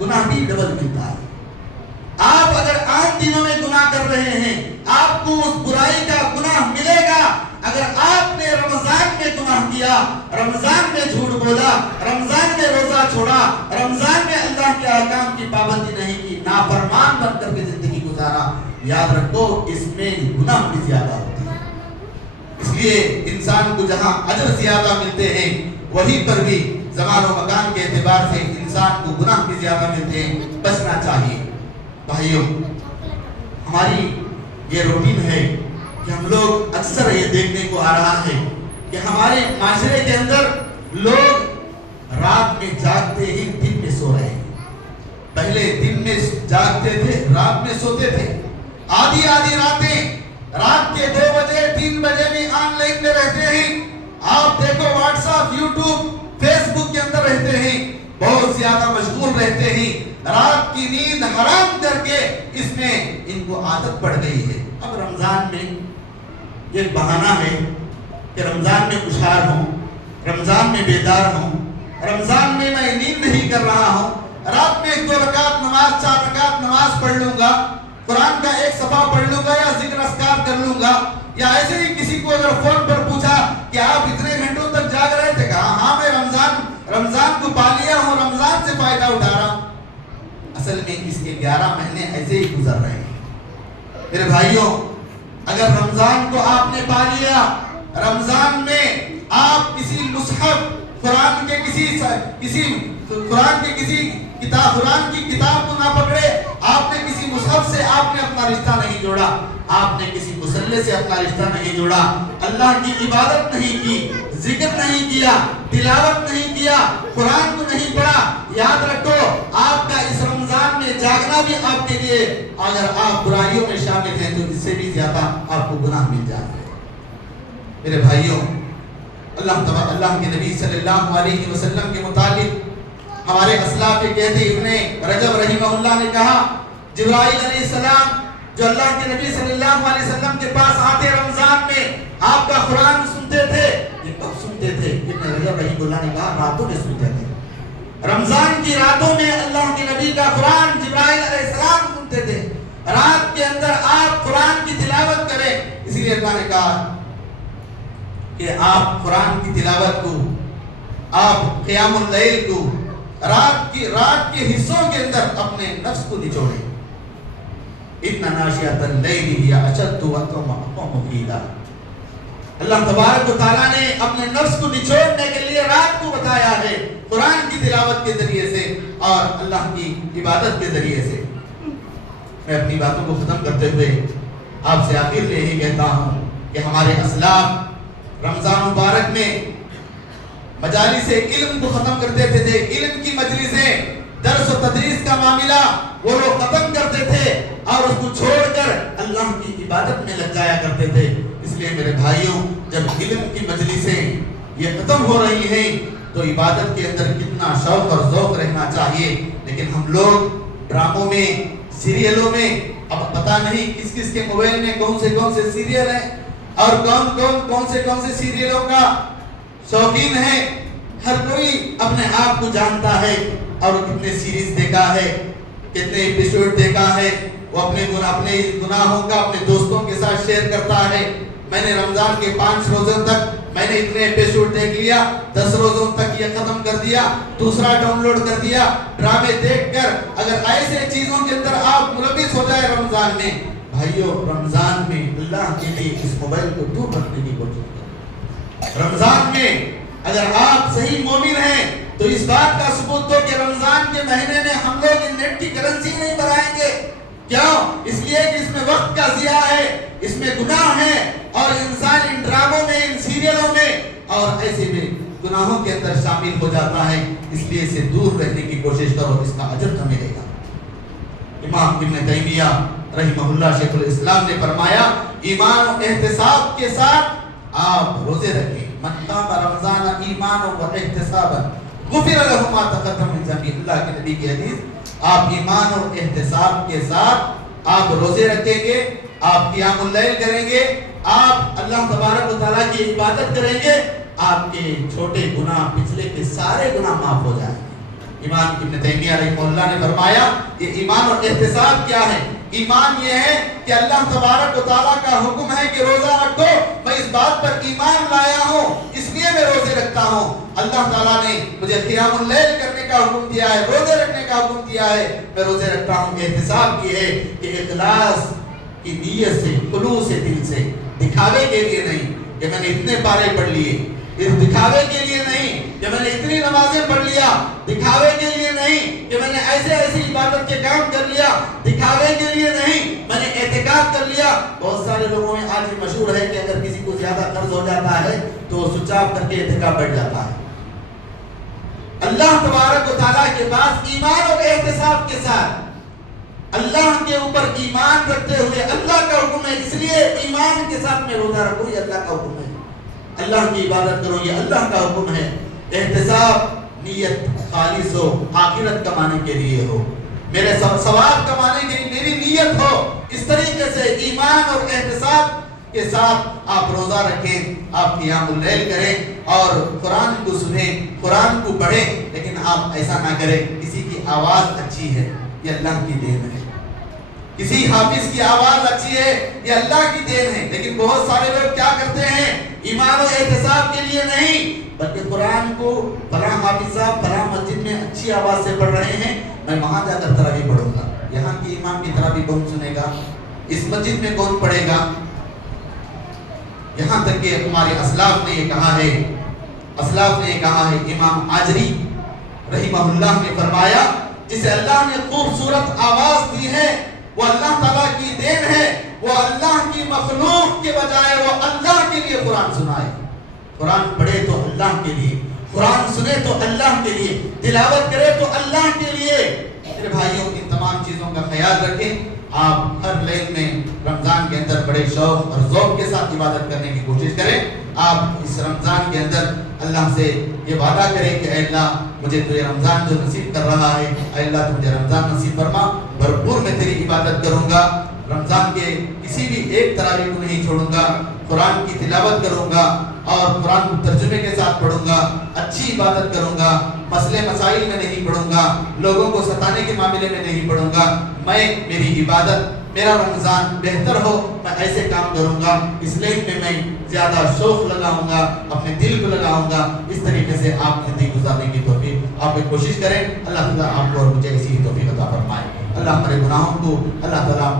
گناہ بھی ڈبل ملتا ہے۔ آپ اگر عام دنوں میں گناہ کر رہے ہیں، آپ کو اس برائی کا گناہ ملے گا۔ اگر آپ نے رمضان میں گناہ کیا، رمضان میں جھوٹ بولا، رمضان میں روزہ چھوڑا، رمضان میں اللہ کے احکام کی پابندی نہیں کی، نافرمان بن کر کے زندگی گزارا، یاد رکھو اس میں گناہ بھی زیادہ ہوتے ہیں۔ اس لیے انسان کو جہاں اجر زیادہ ملتے ہیں وہیں پر بھی زمان و مکان کے اعتبار سے انسان کو گناہ بھی زیادہ ملتے ہیں، بچنا چاہیے۔ بھائیوں ہماری یہ روٹین ہے کہ ہم لوگ اکثر یہ دیکھنے کو آ رہا ہے کہ ہمارے معاشرے کے اندر لوگ رات میں جاگتے ہی دن میں سو رہے ہیں۔ پہلے دن میں جاگتے تھے، رات میں سوتے تھے، آدھی راتیں، رات کے 2 بجے 3 بجے بھی آن لائن میں رہتے ہیں۔ آپ دیکھو واٹس ایپ، یوٹیوب، فیس بک کے اندر رہتے ہیں، بہت زیادہ مشغول رہتے ہیں، رات کی نیند حرام کر کے اس میں ان کو عادت پڑ گئی ہے۔ اب رمضان میں یہ بہانہ ہے کہ رمضان میں خوشحال ہوں، رمضان میں بیدار ہوں، رمضان میں میں نیند نہیں کر رہا ہوں، رات میں 1-2 رکعت نماز، 4 رکعت نماز پڑھ لوں گا، قرآن کا 1 صفحہ پڑھ لوں گا یا ذکر اذکار کر لوں گا۔ یا ایسے ہی کسی کو اگر فون پر پوچھا کہ آپ اتنے گھنٹوں تک جاگ رہے تھے، کہا ہاں میں رمضان کو پا لیا ہوں، رمضان سے فائدہ اٹھا رہا ہوں۔ اصل میں اس کے 11 مہینے ایسے ہی گزر رہے ہیں۔ میرے بھائیوں اگر رمضان کو آپ نے پا لیا، رمضان میں آپ کسی مصحف قرآن کے قرآن کی کتاب کو نہ پکڑے، آپ نے کسی مصحف سے آپ نے اپنا رشتہ نہیں جوڑا، آپ نے کسی مصلی سے اپنا رشتہ نہیں جوڑا، اللہ کی عبادت نہیں کی، ذکر نہیں کیا، تلاوت نہیں کیا، قرآن کو نہیں پڑھا، یاد رکھو آپ کا اس رمضان میں جاگنا بھی آپ کے لیے، اگر آپ برائیوں میں شامل ہیں تو اس سے بھی زیادہ آپ کو گناہ مل جائے گا۔ میرے بھائیوں اللہ کے نبی صلی اللہ علیہ وسلم کے متعلق ہمارے اسلاف کہتے ابن رجب رحمہ اللہ نے کہا جبرائیل علیہ السلام جو اللہ کے نبی صلی اللہ علیہ وسلم کے پاس آتے رمضان میں آپ کا قرآن سنتے تھے. یہ کب سنتے تھے؟ ابن رجب رحمہ اللہ نے کہا راتوں میں سنتے تھے. رمضان کی راتوں میں اللہ کے نبی کا قرآن جبرائیل علیہ السلام سنتے تھے. رات کے اندر آپ قرآن کی تلاوت کریں. اسی لیے اللہ نے کہا کہ آپ قرآن کی تلاوت کو، آپ قیام اللیل کو، رات کے حصوں کے اندر اپنے نفس کو نچوڑیں. ان ناشئۃ اللیل ہی اشد وأقوم قیلا. اللہ تبارک و تعالیٰ نے اپنے نفس کو نچوڑنے کے لیے رات کو بتایا ہے قرآن کی تلاوت کے ذریعے سے اور اللہ کی عبادت کے ذریعے سے. میں اپنی باتوں کو ختم کرتے ہوئے آپ سے آخر میں یہی کہتا ہوں کہ ہمارے اسلاف رمضان مبارک میں مجالس علم کو ختم کرتے تھے. علم کی مجلسیں، درس و تدریس کا معاملہ وہ لوگ ختم کرتے تھے اور اس کو چھوڑ کر اللہ کی عبادت میں لگ جایا کرتے تھے. اس لیے میرے بھائیوں، جب علم کی مجلسیں یہ ختم ہو رہی ہیں تو عبادت کے اندر کتنا شوق اور ذوق رہنا چاہیے. لیکن ہم لوگ ڈراموں میں، سیریلوں میں، اب پتہ نہیں کس کس کے موبائل میں کون سے سیریل ہیں اور کون سے سیریلوں کا شوقین ہے. ہر کوئی اپنے آپ کو جانتا ہے اور کتنے سیریز دیکھا ہے، کتنے ایپیسوڈ دیکھا ہے. وہ اپنے گناہوں کا اپنے دوستوں کے ساتھ شیئر کرتا ہے. میں نے رمضان کے 5 روزوں تک میں نے اتنے ایپیسوڈ دیکھ لیا، 10 روزوں تک یہ ختم کر دیا، دوسرا ڈاؤن لوڈ کر دیا. ڈرامے دیکھ کر اگر ایسے چیزوں کے اندر آپ ملوث ہو جائے رمضان میں، بھائیوں رمضان میں اللہ کے لیے اس موبائل کو دور رکھنے کی کوشش کریں. رمضان میں اگر آپ صحیح مومن ہیں تو اس بات کا ثبوت دو کہ رمضان کے مہینے میں ہم لوگ نیٹ کی کرنسی نہیں بنائیں گے. کیوں؟ اس لیے کہ اس میں وقت کا ضیاع ہے، اس میں گناہ ہے اور انسان ان ڈراموں میں، ان سیریلوں میں اور ایسے میں گناہوں کے اندر شامل ہو جاتا ہے. اس لیے اسے دور رہنے کی کوشش کرو، اس کا اجر تمہیں ملے گا. امام ابن تیمیہ رحمہ اللہ شیخ الاسلام نے فرمایا ایمان و احتساب کے ساتھ آپ روزے رکھیں. من قام رمضان ایمان و احتسابا غفر له ما تقدم من ذنبه. اللہ کے نبی کی حدیث. آپ ایمان اور احتساب کے ساتھ آپ روزے رکھیں گے، آپ قیام اللیل کریں گے، آپ اللہ تبارک و تعالیٰ کی عبادت کریں گے، آپ کے چھوٹے گناہ، پچھلے کے سارے گناہ معاف ہو جائیں گے. امام ابن تیمیہ رحمہ اللہ نے فرمایا یہ ایمان اور احتساب کیا ہے؟ ایمان یہ ہے کہ اللہ تبارک و تعالیٰ کا حکم ہے کہ روزہ رکھو. میں اس بات پر ایمان لایا ہوں اس لیے میں روزے رکھتا ہوں. اللہ تعالیٰ نے مجھے قیام اللیل کرنے کا حکم دیا ہے، روزے رکھنے کا حکم دیا ہے، میں روزے رکھتا ہوں. احتساب یہ ہے کہ اخلاص کی نیت سے، خلوص سے، دل سے، دکھاوے کے لیے نہیں کہ میں نے اتنے پارے پڑھ لیے، اس دکھاوے کے لیے نہیں کہ میں نے اتنی نمازیں پڑھ لیا، دکھاوے کے لیے نہیں کہ میں نے ایسی عبادت کے کام کر لیا، دکھاوے کے لیے نہیں میں نے اعتکاف کر لیا. بہت سارے لوگوں میں آج بھی مشہور ہے کہ اگر کسی کو زیادہ قرض ہو جاتا ہے تو وہ سوئچ آف کر کے اعتکاف بیٹھ جاتا ہے. اللہ تبارک و تعالیٰ کے پاس ایمان اور احتساب کے ساتھ اللہ کے اوپر ایمان رکھتے ہوئے اللہ کا حکم ہے، اس لیے ایمان کے ساتھ میں روزہ رکھوں، یہ اللہ کا حکم ہے. اللہ کی عبادت کرو، یہ اللہ کا حکم ہے. احتساب نیت خالص ہو، آخرت کمانے کے لیے ہو، میرے ثواب کمانے کے لیے میری نیت ہو. اس طریقے سے ایمان اور احتساب کے ساتھ آپ روزہ رکھیں، آپ قیام اللیل کریں اور قرآن کو سنیں، قرآن کو پڑھیں. لیکن آپ ایسا نہ کریں کسی کی آواز اچھی ہے یہ اللہ کی دین ہے، کسی حافظ کی آواز اچھی ہے یہ اللہ کی دین ہے. لیکن بہت سارے لوگ کیا کرتے ہیں ایمان و احتساب کے لیے نہیں بلکہ قرآن کو فلاں حافظ صاحب فلاں مسجد میں اچھی آواز سے پڑھ رہے ہیں، میں وہاں جا کر تراویح پڑھوں گا. یہاں کی امام کی تراویح کون سنے گا؟ اس مسجد میں کون پڑھے گا؟ یہاں تک کہ ہمارے اسلاف نے یہ کہا ہے، امام آجری رحمہ اللہ نے فرمایا جسے اللہ نے خوبصورت آواز دی ہے وہ اللہ تعالیٰ کی دین ہے. وہ اللہ کی مخلوق کے بجائے وہ اللہ کے لیے قرآن سنائے. قرآن پڑھے تو اللہ کے لیے، قرآن سنے تو اللہ کے لیے، تلاوت کرے تو اللہ کے لیے. میرے بھائیوں ان تمام چیزوں کا خیال رکھیں. آپ ہر لیل میں رمضان کے اندر بڑے شوق اور ذوق کے ساتھ عبادت کرنے کی کوشش کریں. آپ اس رمضان کے اندر اللہ سے یہ وعدہ کریں کہ اے اللہ مجھے تو یہ رمضان جو نصیب کر رہا ہے، اے اللہ تو مجھے رمضان نصیب فرما. بھرپور میں تیری عبادت کروں گا، رمضان کے کسی بھی ایک تراویح کو نہیں چھوڑوں گا، قرآن کی تلاوت کروں گا اور قرآن کو ترجمے کے ساتھ پڑھوں گا، اچھی عبادت کروں گا، مسئلے مسائل میں نہیں پڑھوں گا، لوگوں کو ستانے کے معاملے میں نہیں پڑھوں گا، میری عبادت، میرا رمضان بہتر ہو، میں ایسے کام کروں گا، اس لیے میں زیادہ شوق لگاؤں گا، اپنے دل کو لگاؤں گا۔ اس طریقے سے آپ زندگی گزارنے کی توفیق آپ کوشش کریں، اللہ تعالیٰ آپ کو اور مجھے اسی توفیق عطا فرمائے۔ اللہ ہمارے گناہوں کو اللہ تعالیٰ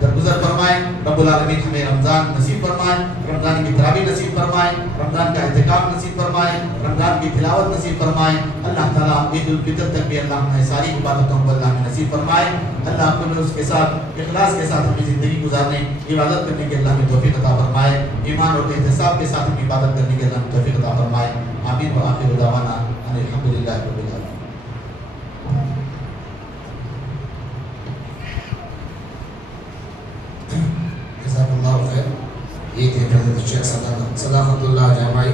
درگزر فرمائے، رب العالمین ہمیں رمضان نصیب فرمائے، رمضان کی تراویح نصیب فرمائے، رمضان کا اعتکاف نصیب فرمائے، رمضان کی تلاوت نصیب فرمائے۔ اللہ تعالیٰ عید الفطر تک بھی اللہ ہمیں ساری عبادتوں کو اللہ ہمیں نصیب فرمائے۔ اللہ خلوص کے ساتھ، اخلاص کے ساتھ ہمیں زندگی گزارنے، عبادت کرنے کے اللہ ہمیں توفیق عطا فرمائے، ایمان اور احتساب کے ساتھ ہمیں عبادت کرنے کے اللہ ہمیں توفیق عطا فرمائے۔ آمین و آخر دعوانا ان الحمدللہ رب العالمین۔ جزاک اللہ خیر۔ یہ تھے حضرت شیخ صداقت اللہ جامعی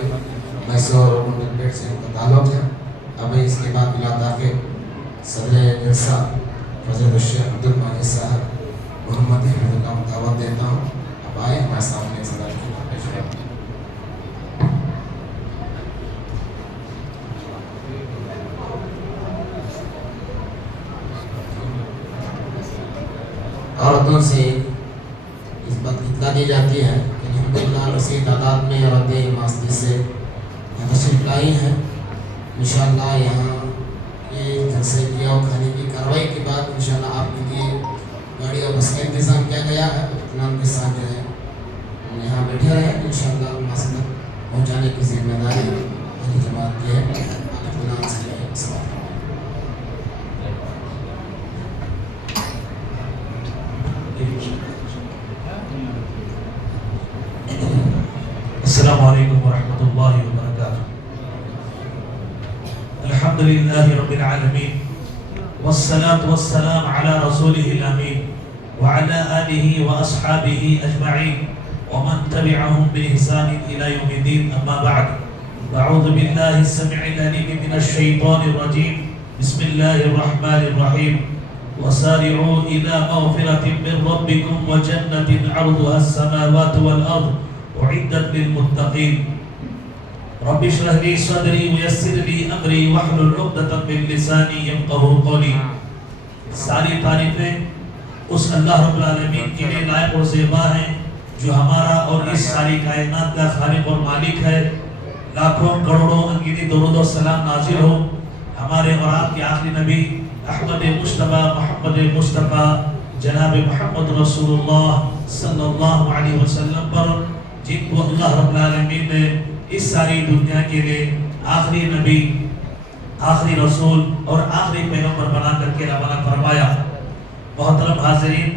میسور اور منڈل پیٹ سے ان کا تعلق ہے۔ اب اس کے بعد بلا تاخیر صدر جلسہ حضرت الشیخ عبدالمجید صاحب محمد حفظ اللہ کو دعوت دیتا ہوں، اب آئے ہمارے سامنے صدر کی پیش کریں۔ عورتوں سے اس بات اطلاع دی جاتی ہے کہ الحمدللہ وسیع تعداد میں عورتیں مسجد سے تشریف لائی ہیں۔ انشاءاللہ یہاں یہ جلسے کیا اور کھانے کی کارروائی کے بعد انشاءاللہ آپ کے لیے گاڑی اور بس کا انتظام کیا گیا ہے، اطمینان کے ساتھ جو ہے یہاں بیٹھے رہے۔ انشاءاللہ مسجد تک پہنچانے کی ذمہ داری اہل جماعت کی ہے۔ اطمینان سے سوال السلام علیکم ورحمۃ اللہ وبرکاتہ۔ الحمدللہ رب العالمین والصلاة والسلام علی رسولہ الامین وعلی آلہ واصحابہ اجمعین ومن تبعهم بإحسان إلى يوم الدین، اما بعد، اعوذ باللہ السميع العلیم من الشیطان الرجیم، بسم اللہ الرحمن الرحیم، وسارعوا إلى مغفرة من ربكم وجنة عرضها السماوات والأرض اعدت للمتقین۔ رب اشرح لي صدری ویسر لي امری واحلل عقدۃ من لسانی یفقهوا قولی۔ ساری تعریفیں اس اللہ رب العالمین کے لیے لائق اور زیبا ہیں جو ہمارا اور اس ساری کائنات کا خالق اور مالک ہے۔ لاکھوں کروڑوں انگیری درود و سلام نازل ہو ہمارے اور آپ کے آخری نبی احمد مصطفیٰ محمد مصطفیٰ جناب محمد رسول اللہ صلی اللہ علیہ وسلم پر، جن کو اللہ رب العالمین نے اس ساری دنیا کے لیے آخری نبی، آخری رسول اور آخری پیغمبر بنا کر کے روانہ فرمایا۔ محترم حاضرین،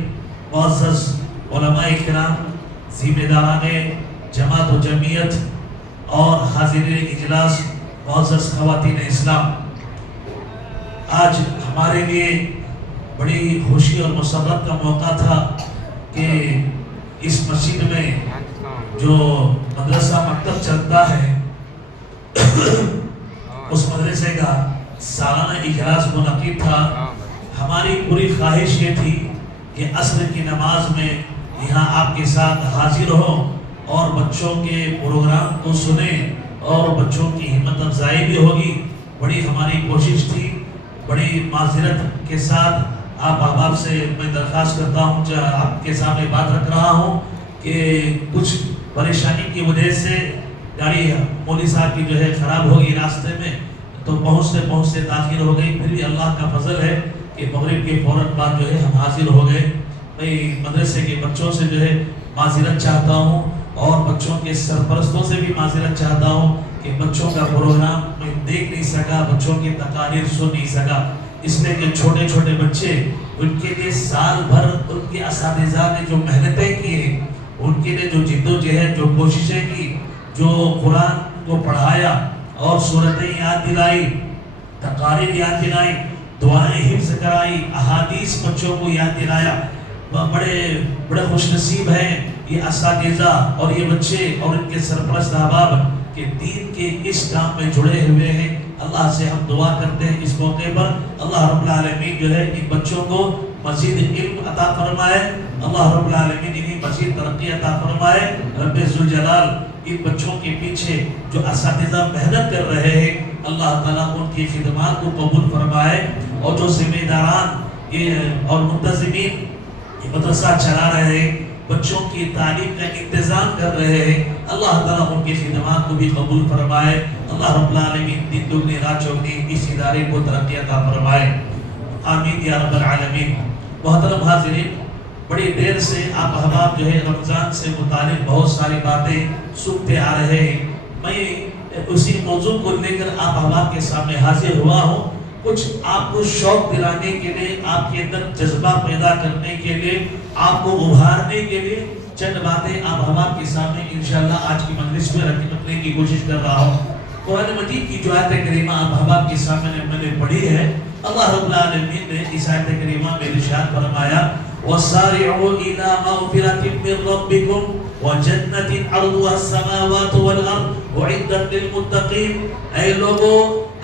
معزز علماء کرام، ذمہ داران جماعت و جمعیت اور حاضرین اجلاس، معزز خواتین اسلام، آج ہمارے لیے بڑی خوشی اور مسرت کا موقع تھا کہ اس مسجد میں جو مدرسہ مکتب چلتا ہے اس مدرسے کا سالانہ اجلاس منعقد تھا۔ ہماری پوری خواہش یہ تھی کہ عصر کی نماز میں یہاں آپ کے ساتھ حاضر ہوں اور بچوں کے پروگرام کو سنیں اور بچوں کی ہمت افزائی بھی ہوگی۔ بڑی ہماری کوشش تھی، بڑی معذرت کے ساتھ آپ احباب سے میں درخواست کرتا ہوں، آپ کے سامنے بات رکھ رہا ہوں کہ کچھ پریشانی کی وجہ سے گاڑی مولوی صاحب کی جو ہے خراب ہوگی راستے میں، تو پہنچتے تاخیر ہو گئی۔ پھر بھی اللہ کا فضل ہے کہ مغرب کے فوراً بعد جو ہے ہم حاضر ہو گئے۔ میں مدرسے کے بچوں سے جو ہے معذرت چاہتا ہوں اور بچوں کے سرپرستوں سے بھی معذرت چاہتا ہوں کہ بچوں کا پروگرام میں دیکھ نہیں سکا، بچوں کی تقاریر سن نہیں سکا، اس لیے کہ چھوٹے چھوٹے بچے، ان کے لیے سال بھر ان کے اساتذہ نے جو محنتیں کی ہیں، ان کے لیے جو جد و جہد، جو کوششیں کی، جو قرآن کو پڑھایا اور سورتیں یاد دلائی، تقاریر یاد دلائی، دعائیں حفظ کرائی، احادیث بچوں کو یاد دلایا، بڑے خوش نصیب ہیں یہ اساتذہ اور یہ بچے اور ان کے سرپرست احباب کہ دین کے اس کام میں جڑے ہوئے ہیں۔ اللہ سے ہم دعا کرتے ہیں اس موقع پر اللہ رب العالمین جو ہے ان بچوں کو مزید علم عطا فرمائے، اللہ رب العالمین انہیں مزید ترقی عطا فرمائے۔ رب ذوالجلال ان بچوں کے پیچھے جو اساتذہ محنت کر رہے ہیں اللہ تعالیٰ ان کی خدمات کو قبول فرمائے، اور جو ذمہ داران اور منتظمین یہ مدرسہ چلا رہے ہیں، بچوں کی تعلیم کا انتظام کر رہے ہیں، اللہ تعالیٰ ان کی خدمات کو بھی قبول فرمائے۔ اللہ رب العالمین دن دگنی رات چوگنی اس ادارے کو ترقی عطا فرمائے، آمین یا رب العالمین۔ محترم حاضرین، بڑی دیر سے آپ احباب جو ہے رمضان سے متعلق بہت ساری باتیں سنتے آ رہے ہیں، میں اسی موضوع کو لے کر آپ احباب کے سامنے حاضر ہوا ہوں، کچھ آپ کو شوق دلانے کے لیے، آپ کے اندر جذبہ پیدا کرنے کے لیے، آپ کو ابھارنے کے لیے چند باتیں آپ احباب کے سامنے انشاءاللہ آج کی مجلس میں رکھنے کی کوشش کر رہا ہوں۔ قرآن مجید کی جو آیت کریمہ آپ احباب کے سامنے میں نے پڑھی ہے، اللہ رب العالمین نے اس آیت کریمہ میں ارشاد فرمایا وَسَارِعُوا إِلَىٰ مَغْفِرَةٍ مِّن رَّبِّكُمْ وَجَنَّةٍ عَرْضُهَا السَّمَاوَاتُ وَالْأَرْضُ أُعِدَّتْ لِلْمُتَّقِينَ۔ اے لوگوں،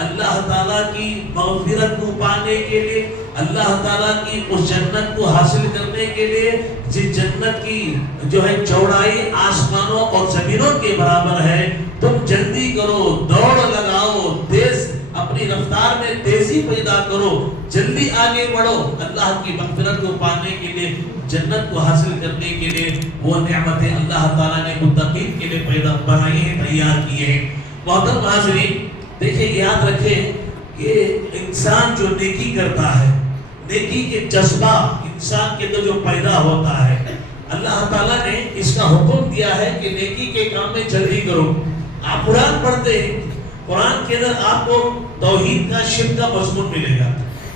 اللہ تعالیٰ کی مغفرت کو پانے کے لیے، اللہ تعالیٰ کی اس جنت کو حاصل کرنے کے لیے جس جنت کی جو ہے چوڑائی آسمانوں اور زمینوں کے برابر ہے، تم جلدی کرو، دوڑ لگاؤ، تیز اپنی رفتار میں تیزی پیدا کرو، جلدی آگے بڑھو اللہ کی مغفرت کو پانے کے لیے، جنت کو حاصل کرنے کے لیے۔ وہ نعمتیں اللہ تعالیٰ نے متقین کے لیے پیدا بنائی ہیں، تیار کیے ہیں۔ محترم حاضرین، دیکھیں یاد رکھیں، یہ انسان جو نیکی کرتا ہے، نیکی کے جذبہ انسان کے اندر جو پیدا ہوتا ہے، اللہ تعالیٰ نے اس کا حکم دیا ہے کہ نیکی کے کام میں جلدی کرو۔ آپ قرآن پڑھتے ہیں، قرآن کے اندر آپ کو توحید کا شرک کا مضمون ملے گا،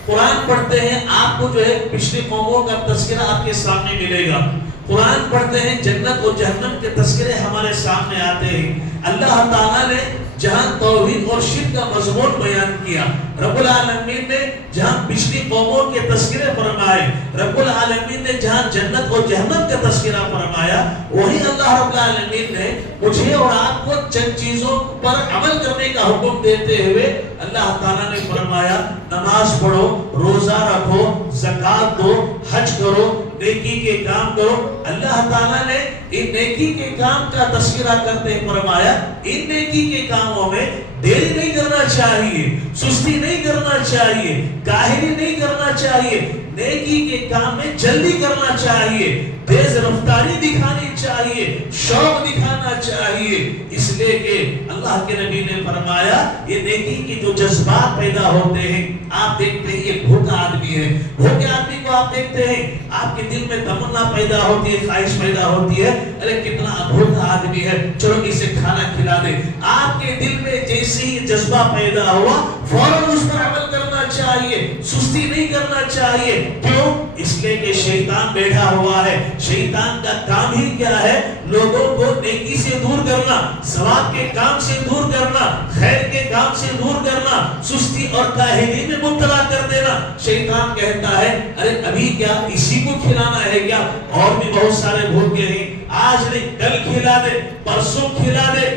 قرآن پڑھتے ہیں آپ کو جو ہے پچھلی قوموں کا تذکرہ آپ کے سامنے ملے گا، قرآن پڑھتے ہیں جنت اور جہنم کے تذکرے ہمارے سامنے آتے ہیں۔ اللہ تعالیٰ نے جہاں توحید اور شرک کا مضمون بیان کیا، رب العالمین نے جہاں پچھلی قوموں کے تذکرے فرمائے، رب العالمین نے جہاں جنت اور جہنم کا تذکرہ فرمایا، وہی اللہ رب العالمین نے مجھے اور آپ کو چند چیزوں پر عمل کرنے کا حکم دیتے ہوئے اللہ تعالیٰ نے فرمایا نماز پڑھو، روزہ رکھو، زکوٰۃ دو، حج کرو، نیکی کے کام کرو۔ اللہ تعالیٰ نے ان نیکی کے کام کا تذکرہ کرتے فرمایا ان نیکی کے کاموں میں دیری نہیں کرنا چاہیے، سستی نہیں کرنا چاہیے، کاہلی نہیں کرنا چاہیے، نیکی کے کام میں جلدی کرنا چاہیے، تیز رفتاری دکھانی چاہیے، شوق دکھانا چاہیے، اس لیے کہ اللہ کے نبی نے فرمایا یہ نیکی کے جو جذبات پیدا ہوتے ہیں، آپ دیکھتے ہیں یہ بھوکا آدمی ہے، بھوکے آدمی کو آپ دیکھتے ہیں آپ کے دل میں تمنا پیدا ہوتی ہے، خواہش پیدا ہوتی ہے، ارے کتنا بھوکا آدمی ہے، چلو اسے کھانا کھلا دے۔ آپ کے دل میں جیسے ہی جذبہ پیدا ہوا فوراً اس پر عمل کرنا چاہیے، سستی نہیں کرنا چاہیے۔ کیوں؟ اس لیے کہ شیطان بیٹھا ہوا ہے، شیطان کا کام ہی کیا ہے؟ لوگوں کو نیکی سے دور کرنا، ثواب کے کام سے دور کرنا، خیر کے کام سے دور کرنا، سستی اور کاہلی میں مبتلا کر دینا۔ شیطان کہتا ہے ارے ابھی کیا اسی کو کھلانا ہے کیا؟ اور بھی بہت سارے بھوکے ہیں، آج نہیں کل کھلا دے، پرسوں کھلا دے،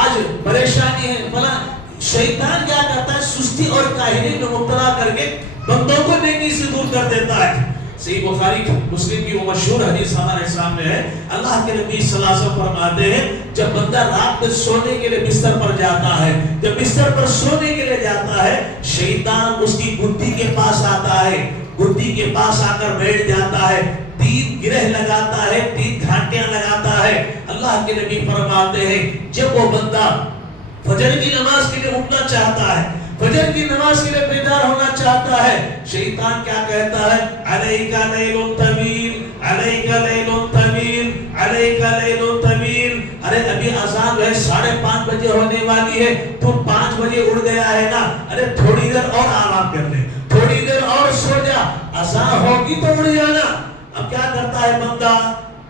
آج پریشانی ہے فلاں۔ شیطان کیا کرتا ہے؟ سستی اور کاہلی میں مبتلا کر کے بندوں کو نیکی سے دور کر دیتا ہے۔ صحیح بخاری مسلم کی وہ مشہور حدیث ہمارے سامنے ہے، اللہ کے نبی صلی اللہ علیہ وسلم فرماتے ہیں جب بندہ رات میں سونے کے لیے بستر پر جاتا ہے، جب بستر پر سونے کے لیے جاتا ہے، شیطان اس کی گدی کے پاس آتا ہے، گدی کے پاس آ کر بیٹھ جاتا ہے، تین گرہ لگاتا ہے، تین گھانٹیاں لگاتا ہے۔ اللہ کے نبی فرماتے ہیں جب وہ بندہ فجر کی نماز کے لیے اٹھنا چاہتا ہے، فجر کی نماز کے لیے بیدار ہونا چاہتا ہے، شیطان کیا کہتا ہے؟ علیک لیل طویل، علیک لیل طویل، علیک لیل طویل۔ ارے ابھی اذان ہے 5:30 بجے ہونے والی ہے، تو 5 بجے اٹھ گیا ہے نا، ارے تھوڑی دیر اور آرام کر لے، تھوڑی دیر اور سو جا، اذان ہوگی تو اٹھ جانا۔ اب کیا کرتا ہے بندہ؟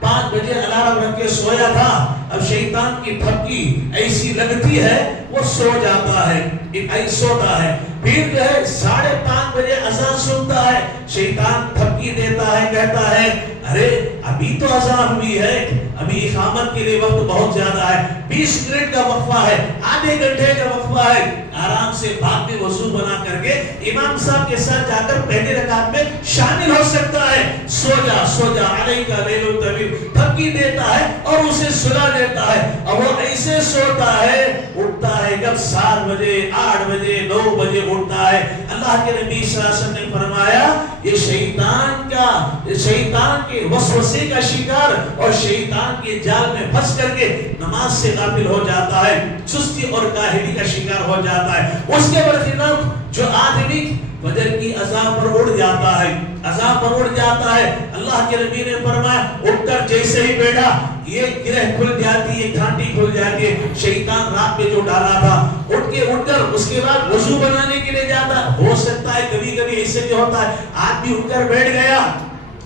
5 بجے الارم رکھ کے سویا تھا، اب شیطان کی تھپکی ایسی لگتی ہے وہ سو جاتا ہے، سوتا ہے، پھر جو ہے 5:30 بجے اذان سنتا ہے، شیطان تھپکی دیتا ہے، کہتا ہے ارے ابھی تو اذان ہوئی ہے, ابھی اقامت کے لیے وقت بہت زیادہ ہے, 20 منٹ کا وقفہ ہے, آدھے گھنٹے کا وقفہ ہے, آرام سے بعد میں وضو بنا کر کے امام صاحب کے ساتھ جا کر پہلے رکعت میں شامل ہو سکتا ہے. سو جا علیک لیل طویل دھمکی دیتا ہے اور اسے سلا دیتا ہے, اور وہ ایسے سوتا ہے, اٹھتا ہے جب 7 بجے 8 بجے 9 بجے اٹھتا ہے. اللہ کے نبی صلی اللہ علیہ وسلم نے فرمایا یہ شیطان کے وسوسے کا شکار اور شیطان کے جال میں پھنس کر کے نماز سے غافل ہو جاتا ہے, سستی اور کاہلی کا شکار ہو جاتا ہے. اس کے برخلاف جو آدمی فجر کی اذان پر اڑ جاتا ہے, اللہ کے نبی نے فرمایا اٹھ کر جیسے ہی بیٹھا یہ گرہ کھل جاتی ہے, گھانٹی کھل جاتی ہے. شیطان رات میں جو ڈالا تھا اٹھ کر اس کے بعد وضو بنانے کے لیے جاتا. ہو سکتا ہے کبھی کبھی ایسے بھی ہوتا ہے آدمی اٹھ کر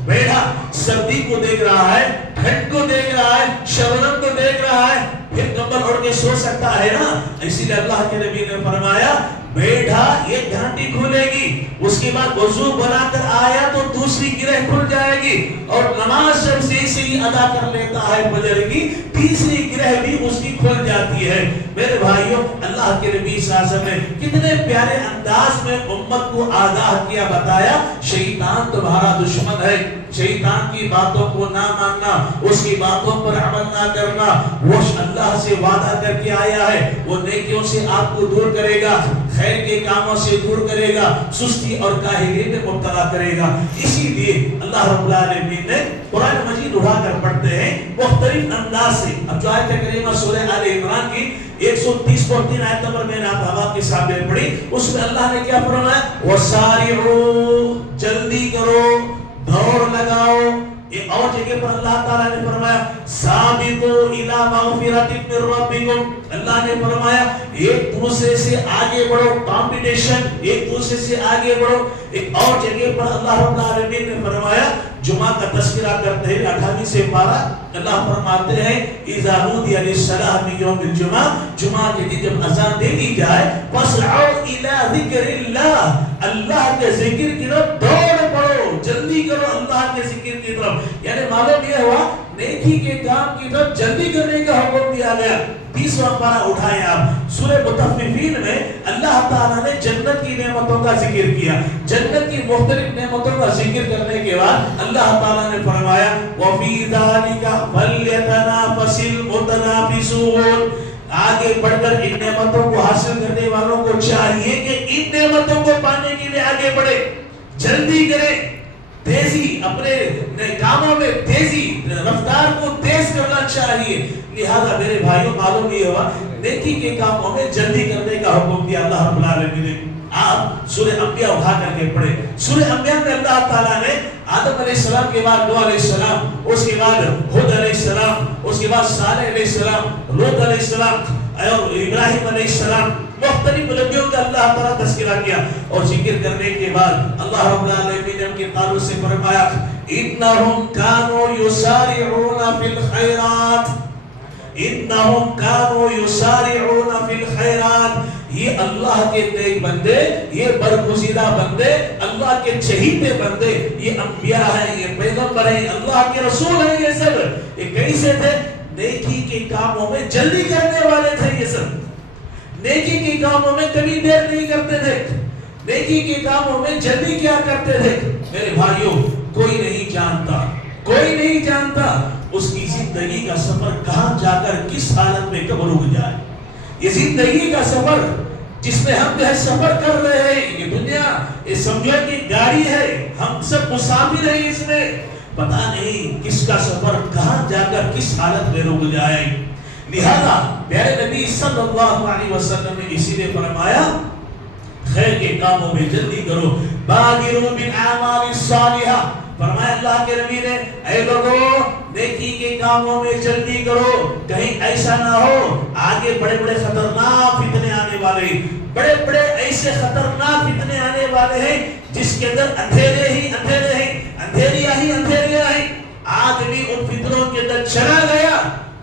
بیٹھا سردی کو دیکھ رہا ہے, ٹھنڈ کو دیکھ رہا ہے, شبنم کو دیکھ رہا ہے, پھر کمبل اوڑھ کے سو سکتا ہے نا. اسی لیے اللہ کے نبی نے فرمایا بیٹھا یہ گھانٹی کھلے گی, اس کے بعد وضو بنا کر آیا تو دوسری گرہ کھل جائے گی, اور نماز جب سے ہی ادا کر لیتا ہے فجر کی تیسری گرہ بھی اس کی کھل جاتی ہے. میرے بھائیوں اللہ کے نبی صلی اللہ علیہ وسلم نے کتنے پیارے انداز میں امت کو آگاہ کیا, بتایا شیطان تمہارا دشمن ہے, شیطان کی باتوں کو نہ ماننا, اس کی باتوں پر عمل نہ کرنا. وہ اللہ سے وعدہ کر کے آیا ہے وہ نیکیوں سے آپ کو دور کرے گا, خیر کے کاموں سے دور کرے گا, سستی اور کاہلی میں مبتلا کرے گا. اسی لیے اللہ رب العالمین نے قرآن مجید اٹھا کر پڑھتے ہیں مختلف انداز سے. اب جو آیت کریمہ سورہ آل عمران کی 130 آیت نمبر میں نے آپ کے سامنے پڑھی, اس میں اللہ نے کیا فرمایا وَسَارِعُوا جلدی کرو, دوڑ لگاؤ. ایک اور جگہ پر اللہ تعالیٰ نے فرمایا سابقوا الی مغفرۃ من ربکم, اللہ نے فرمایا ایک دوسرے سے آگے بڑھو, کمپٹیشن, ایک دوسرے سے آگے بڑھو. ایک اور جگہ پر اللہ رب العالمین نے فرمایا جمعہ کا تذکرہ کرتے ہیں 28 سے 12, اللہ فرماتے ہیں اذا نودی للصلاۃ من یوم الجمعہ, جمعہ کے دن جب اذان دے دی جائے فاسعوا الی ذکر اللہ, اللہ کے ذکر کی طرف دوڑ پڑو, جلدی کرو اللہ کے ذکر کی طرف. یعنی معلوم یہ ہوا نیکی کے کام کی طرف جلدی کرنے کا حکم دیا گیا. 30واں پارہ اٹھائیں آپ, سورہ مطففین میں اللہ تعالیٰ نے جنت کی نعمتوں کا ذکر کیا. جنت کی مختلف نعمتوں کا ذکر کرنے کے بعد اللہ تعالیٰ نے فرمایا وَفِي ذَلِكَ فَلْيَتَنَافَسِ الْمُتَنَافِسُونَ, آگے بڑھ کر ان نعمتوں کو حاصل کرنے والوں کو چاہیے کہ ان نعمتوں کو پانے کے لیے آگے بڑھے, جلدی کریں, تیزی, اپنے کاموں میں تیزی, رفتار کو تیز کرنا چاہیے. لہذا میرے بھائیوں معلوم یہ ہوا نیکی کے کاموں میں جلدی کرنے کا حکم دیا اللہ رب العالمین نے. آپ سورہ انبیاء اٹھا کر کے پڑھیں. سورہ انبیاء میں اللہ تعالیٰ نے آدم علیہ السلام کے بعد نوح علیہ السلام, اس کے بعد ہود علیہ السلام, اس کے بعد صالح علیہ السلام, لوط علیہ السلام اور ابراہیم علیہ السلام, مختلف نبیوں کا اللہ تعالیٰ تذکرہ کیا. اور ذکر کرنے کے بعد اللہ رب العالمین نے ان کے تعلق سے فرمایا انہم کانوا یسارعون فی الخیرات, انہم کانوا یسارعون فی الخیرات. یہ اللہ کے نیک بندے, یہ برگزیدہ بندے, اللہ کے چہیتے بندے, یہ انبیاء ہیں, یہ پیغمبر ہیں, اللہ کے رسول ہیں. یہ سب یہ کیسے تھے؟ نیکی کے کاموں میں جلدی کرنے والے تھے. یہ سب نیکی کے کاموں میں کبھی دیر نہیں کرتے تھے, نیکی کے کاموں میں جلدی کیا کرتے تھے. میرے بھائیوں کوئی نہیں جانتا اس کی زندگی کا سفر کہاں جا کر کس حالت میں کب رک جائے. یہ زندگی کا سفر جس میں ہم جو ہے سفر کر رہے ہیں, یہ دنیا یہ سمجھو کہ گاڑی ہے, ہم سب مسافر ہیں اس میں, پتہ نہیں کس کا سفر کہاں جا کر کس حالت میں رک جائے. لہذا پیارے نبی صلی اللہ علیہ وسلم نے اسی لیے فرمایا خیر کے کاموں میں جلدی کرو, بادروا بالاعمال الصالحہ. فرمایا اللہ کے نبی نے اے لوگوں نیکی کے کاموں میں جلدی کرو, کہیں ایسا نہ ہو آگے بڑے بڑے خطرناک فتنے آنے والے, بڑے ایسے خطرناک فتنے آنے والے ہیں جس کے اندر اندھیرے ہی اندھیرے ہیں, اندھیریاں ہیں. آدمی ان فتنوں کے اندر چلا گیا,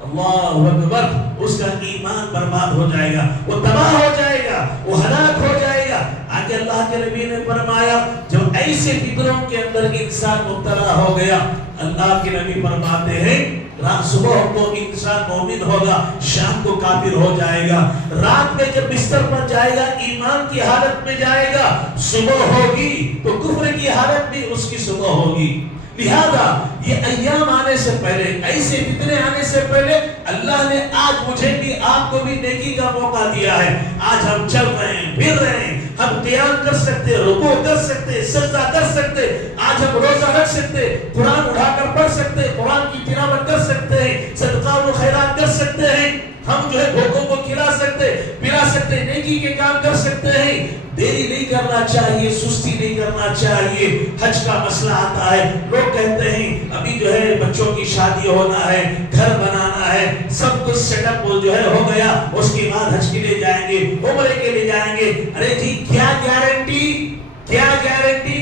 اللہ اکبر, اس کا ایمان برباد ہو جائے گا, وہ تباہ ہو جائے گا, وہ ہلاک ہو جائے گا. آگے اللہ کے نبی نے فرمایا جب ایسے فکروں کے اندر انسان مبتلا ہو گیا, اللہ کے نبی فرماتے ہیں صبح کو انسان مومن ہوگا، شام کو کافر ہو جائے گا، رات میں جب بستر پر جائے گا ایمان کی حالت میں جائے گا، صبح ہوگی تو کفر کی حالت میں اس کی صبح ہوگی۔ لہذا یہ ایام آنے سے پہلے، ایسے فتنے آنے سے پہلے اللہ نے آج مجھے بھی آپ کو بھی نیکی کا موقع دیا ہے۔ آج ہم چل رہے ہیں، پھر رہے ہیں، ہم قیام کر سکتے، رکوع کر سکتے، سجدہ کر سکتے، آج ہم روزہ رکھ سکتے، قرآن اٹھا کر پڑھ سکتے، قرآن کی تلاوت کر سکتے ہیں، صدقہ و خیرات کر سکتے ہیں، ہم جو ہے بھوکوں کو کھلا سکتے، پلا سکتے، نیکی کے کام کر سکتے ہیں۔ دیری نہیں کرنا چاہیے، سستی نہیں کرنا چاہیے۔ حج کا مسئلہ آتا ہے، لوگ کہتے ہیں ابھی جو ہے بچوں کی شادی ہونا ہے، گھر بنانا ہے، سب کچھ سیٹ اپ جو ہے ہو گیا، اس کے بعد حج کے لیے جائیں گے، عمرے کے لیے جائیں گے۔ ارے جی کیا گارنٹی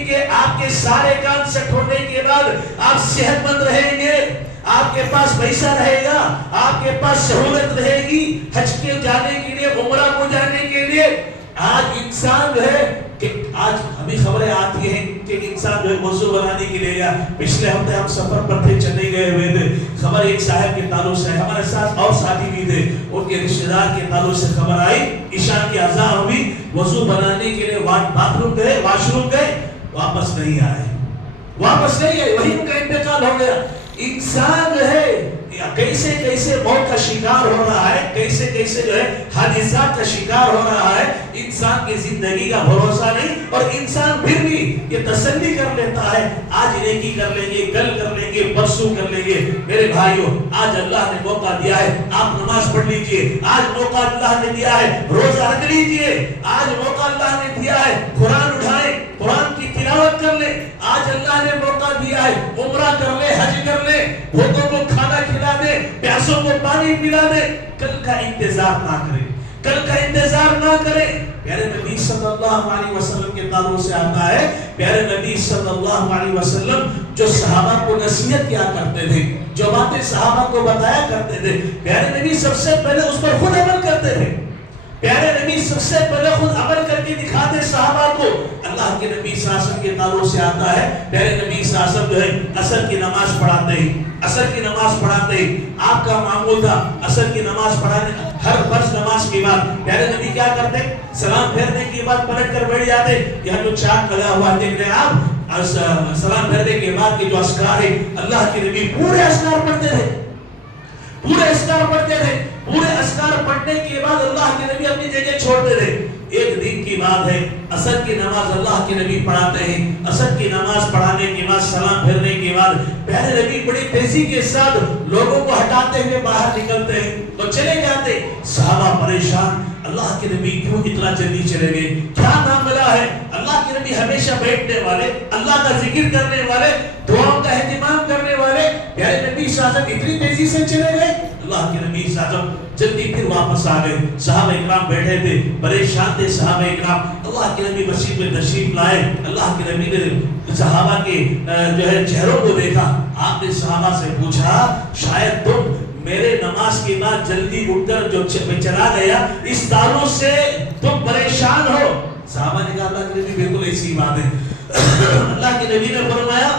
کہ آپ کے سارے کام سیٹ ہونے کے بعد آپ صحت مند رہیں گے، آپ کے پاس پیسہ رہے گا، آپ کے پاس سہولت رہے گی حج کے جانے کے لیے، عمرہ کو جانے کے لیے۔ آج انسان جو ہے کہ آج ہمیں خبریں آتی ہیں کہ انسان جو ہے وضو بنانے کے لیے گیا۔ پچھلے ہفتے ہم سفر پر تھے، چنئی گئے ہوئے تھے، خبر ایک صاحب کے تعلق سے، ہمارے ساتھ اور ساتھی بھی تھے، ان کے رشتہ دار کے تعلق سے خبر آئی، عشاء کی اذان ہوئی، وضو بنانے کے لیے باتھ روم گئے، واش روم گئے، واپس نہیں آئے، وہی ان کا انتقال ہو گیا۔ انسان جو ہے کیسے موت کا شکار ہو رہا ہے، کیسے جو ہے حادثات کا شکار ہو رہا ہے، انسان کی زندگی کا بھروسہ نہیں، اور انسان پھر بھی یہ تسلی کر لیتا ہے آج نیکی کر لیں گے، کل کر لیں گے، پرسوں کر لیں گے۔ میرے بھائیو، آج اللہ نے موقع دیا ہے، آپ نماز پڑھ لیجئے، آج موقع اللہ نے دیا ہے، روزہ رکھ لیجئے، آج موقع اللہ نے دیا ہے، قرآن اٹھائیں، قرآن کی تلاوت کر لیں، آج اللہ نے موقع دیا ہے، عمرہ کر لیں، حج کر لیں، بھوکوں کو کھانا کھلا دیں، پیاسوں کو پانی پلا دیں۔ کل کا انتظار نہ کریں، کل کا انتظار نہ کریں۔ پیارے نبی صلی اللہ علیہ وسلم کے تعلق سے آتا ہے، پیارے نبی صلی اللہ علیہ وسلم جو صحابہ کو نصیحت کیا کرتے تھے، جو باتیں صحابہ کو بتایا کرتے تھے، پیارے نبی سب سے پہلے اس پر خود عمل کرتے تھے۔ پیارے نبی سب سے پہلے خود عمل کر کے دکھاتے صحابہ کو۔ اللہ کے نبی صلی اللہ علیہ وسلم کے تعلق سے آتا ہے، پیارے نبی صلی اللہ علیہ وسلم جو ہے عصر کی نماز پڑھاتے ہیں، عصر کی نماز پڑھاتے ہیں، آپ کا معمول تھا عصر کی نماز پڑھانے، ہر فرض نماز کے بعد پیارے نبی کیا کرتے؟ سلام پھیرنے کے بعد پلٹ کر بیٹھ جاتے۔ یہاں جو چاک لگا ہوا دیکھ رہے ہیں آپ، سلام پھیرنے کے بعد کے جو اذکار ہے، اللہ کے نبی پورے اذکار پڑھتے تھے، پورے اذکار پڑھتے تھے۔ پورے اذکار پڑھنے کے بعد اللہ کے نبی اپنی جگہ چھوڑتے تھے۔ ایک دن کی بات ہے، عصر کی نماز اللہ کے نبی پڑھاتے ہیں، عصر کی نماز پڑھانے کے بعد سلام پھیرنے کے بعد پیارے نبی بڑی تیزی کے ساتھ لوگوں کو ہٹاتے ہوئے باہر نکلتے ہیں تو چلے جاتے۔ صحابہ پریشان، اللہ کے نبی کیوں اتنا جلدی چلے گئے، کیا نام ملا ہے؟ اللہ کے نبی ہمیشہ بیٹھنے والے، اللہ کا ذکر کرنے والے، دعاؤں کا اہتمام کرنے والے، پیارے نبی صلی اللہ علیہ وسلم اتنی تیزی سے چلے گئے؟ اللہ کے نبی صلی اللہ علیہ وسلم جلدی پھر واپس آ گئے۔ صحابہ اکرام بیٹھے تھے، پریشان تھے صحابہ اکرام۔ اللہ کے نبی مسجد میں تشریف لائے، اللہ کے نبی نے صحابہ کے جو ہے چہروں کو دیکھا، آپ نے صحابہ سے پوچھا شاید تم میرے نماز کے بعد جلدی اٹھ کر جو چلا گیا اس تعلق سے تم پریشان ہو؟ صحابہ نے کہا اللہ کے نبی بالکل ایسی بات ہے۔ اللہ کے نبی نے فرمایا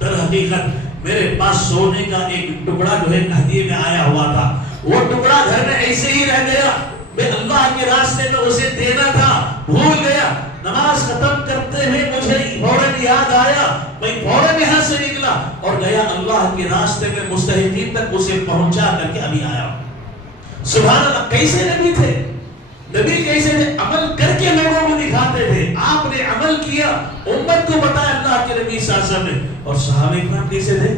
در حقیقت میرے پاس سونے کا ایک ٹکڑا جو ہے ہدیے میں آیا ہوا تھا، وہ ٹکڑا گھر میں ایسے ہی رہ گیا، میں اللہ کے راستے میں اسے دینا تھا، بھول گیا۔ نماز ختم کرتے ہوئے مجھے فوراً یاد آیا، میں فوراً یہاں سے نکلا اور گیا اللہ کے راستے میں، مستحقین تک اسے پہنچا کر کے ابھی آیا۔ سبحان اللہ، کیسے نبی تھے؟ نبی کیسے تھے؟ عمل کر کے لوگوں کو دکھاتے تھے۔ آپ نے عمل کیا، امت کو بتایا اللہ کے نبی صلی اللہ علیہ وسلم نے۔ اور صحابہ اکرام کیسے تھے؟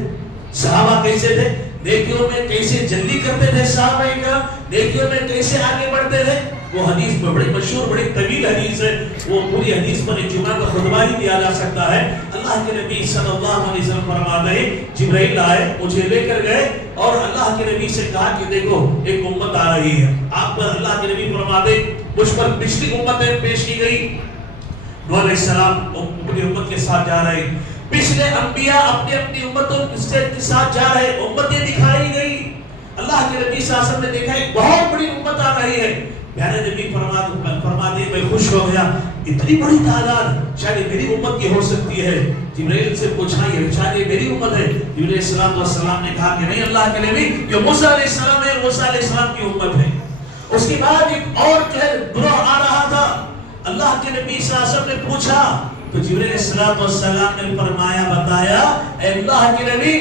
صحابہ کیسے تھے؟ نیکیوں میں کیسے جلدی کرتے تھے صحابہ اکرام؟ نیکیوں میں کیسے آگے بڑھتے تھے؟ وہ حدیث میں بڑی مشہور، بڑی طویل حدیث ہے، وہ پوری حدیث پر ایک جمعہ کا خطبہ ہی دیا جا سکتا ہے۔ اللہ کے نبی صلی اللہ علیہ وسلم فرماتے ہیں جبرائیل آئے، مجھے لے کر گئے اور اللہ کے نبی سے کہا کہ دیکھو ایک امت آ رہی ہے آپ پر۔ اللہ کے نبی فرماتے مجھ پر پچھلی امتیں پیش کی گئی، نوح علیہ السلام اپنی امت کے ساتھ جا رہے، پچھلے انبیاء اپنی اپنی امتوں کے ساتھ جا رہے، امتیں دکھائی گئی۔ اللہ کے نبی صلی اللہ علیہ وسلم نے دیکھا ایک بہت بڑی امت آ رہی ہے، پیارے نبی فرماتے میں خوش ہو گیا، اتنی بڑی تعداد شاید میری امت کی ہو سکتی ہے۔ جبرائیل سے پوچھا یہ شاید میری امت ہے؟ جبرائیل السلام نے کہا کہ نہیں اللہ کے نبی، یہ موسیٰ علیہ السلام ہے، موسیٰ علیہ السلام کی امت ہے۔ اس کے بعد ایک اور گروہ آ رہا تھا، اللہ کے نبی صلی اللہ علیہ وسلم نے پوچھا تو جبرائیل السلام نے فرمایا بتایا اے اللہ کے نبی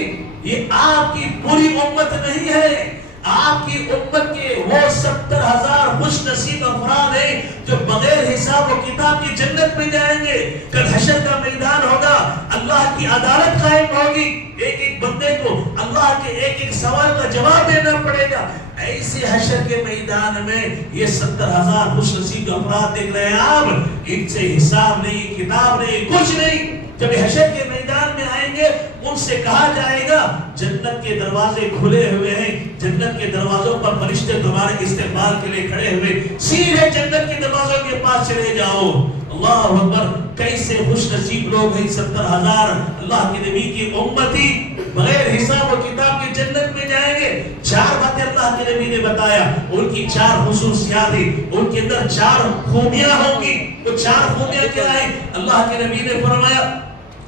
یہ آپ کی پوری امت نہیں ہے، آپ کی امت کے وہ 70,000 خوش نصیب افراد ہیں جو بغیر حساب و کتاب کی جنت میں جائیں گے۔ کل حشر کا میدان ہوگا، اللہ کی عدالت قائم ہوگی، ایک ایک بندے کو اللہ کے ایک ایک سوال کا جواب دینا پڑے گا۔ ایسے حشر کے میدان میں یہ 70,000 خوش نصیب افراد دیکھ رہے ہیں آپ، ان سے حساب نہیں، کتاب نہیں، کچھ نہیں۔ جب حشر کے میدان میں آئیں گے ان سے کہا جائے گا جنت کے دروازے کھلے ہوئے ہیں، جنت کے دروازوں پر فرشتے تمہارے استقبال کے لیے کھڑے ہوئے، سیدھے جنت کے دروازوں کے پاس چلے جاؤ۔ اللہ اکبر، کیسے خوش نصیب لوگ ہیں 70,000 اللہ کے نبی کی امتی بغیر حساب و کتاب کی جنت میں جائیں گے۔ 4 باتیں اللہ کے نبی نے بتایا، ان کی 4 خصوصیات ہیں، ان کے اندر 4 خوبیاں ہوں گی۔ وہ 4 خوبیاں کیا ہیں؟ اللہ کے نبی نے فرمایا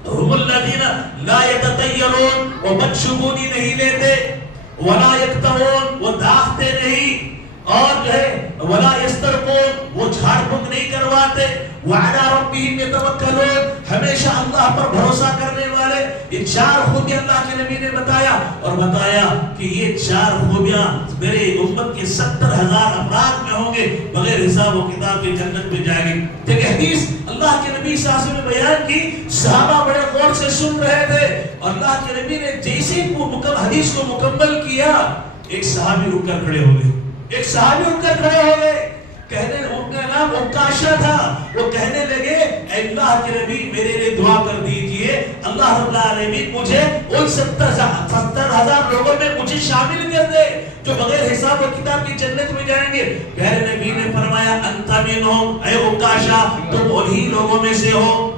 ہم الذین لا یتطیرون، وہ بدشگونی نہیں لیتے، ولا یکتوون، وہ داغتے نہیں، اور جو ہے ولا یسترقون، وہ جھاڑ پھونک نہیں کرواتے، وعلی ربہم یتوکلون، ہمیشہ اللہ پر بھروسہ کرنے والے۔ یہ 4 خوبیاں اللہ کے نبی نے بتایا، اور بتایا کہ یہ 4 خوبیاں میرے امت کے 70,000 افراد میں ہوں گے، بغیر حساب و کتاب کے جنت میں جائیں گے۔ دیکھیں حدیث اللہ کے نبی صلی اللہ علیہ وسلم نے بیان کی، صحابہ بڑے غور سے سن رہے تھے، اور اللہ کے نبی نے جیسے حدیث کو مکمل کیا، ایک صحابی رک کر کھڑے ہو گئے، ایک صحابی اٹھ کر کھڑے ہو گئے، کہنے ان کا نام عکاشہ تھا، وہ کہنے لگے اے اللہ کے نبی میرے لیے دعا کر دیجئے، اللہ رب العالمین مجھے ان 70,000 لوگوں میں مجھے شامل کر دے جو بغیر حساب و کتاب کی جنت میں جائیں گے۔ پیارے نبی نے فرمایا انت منہم، اے عکاشہ تم انہی لوگوں میں سے ہو،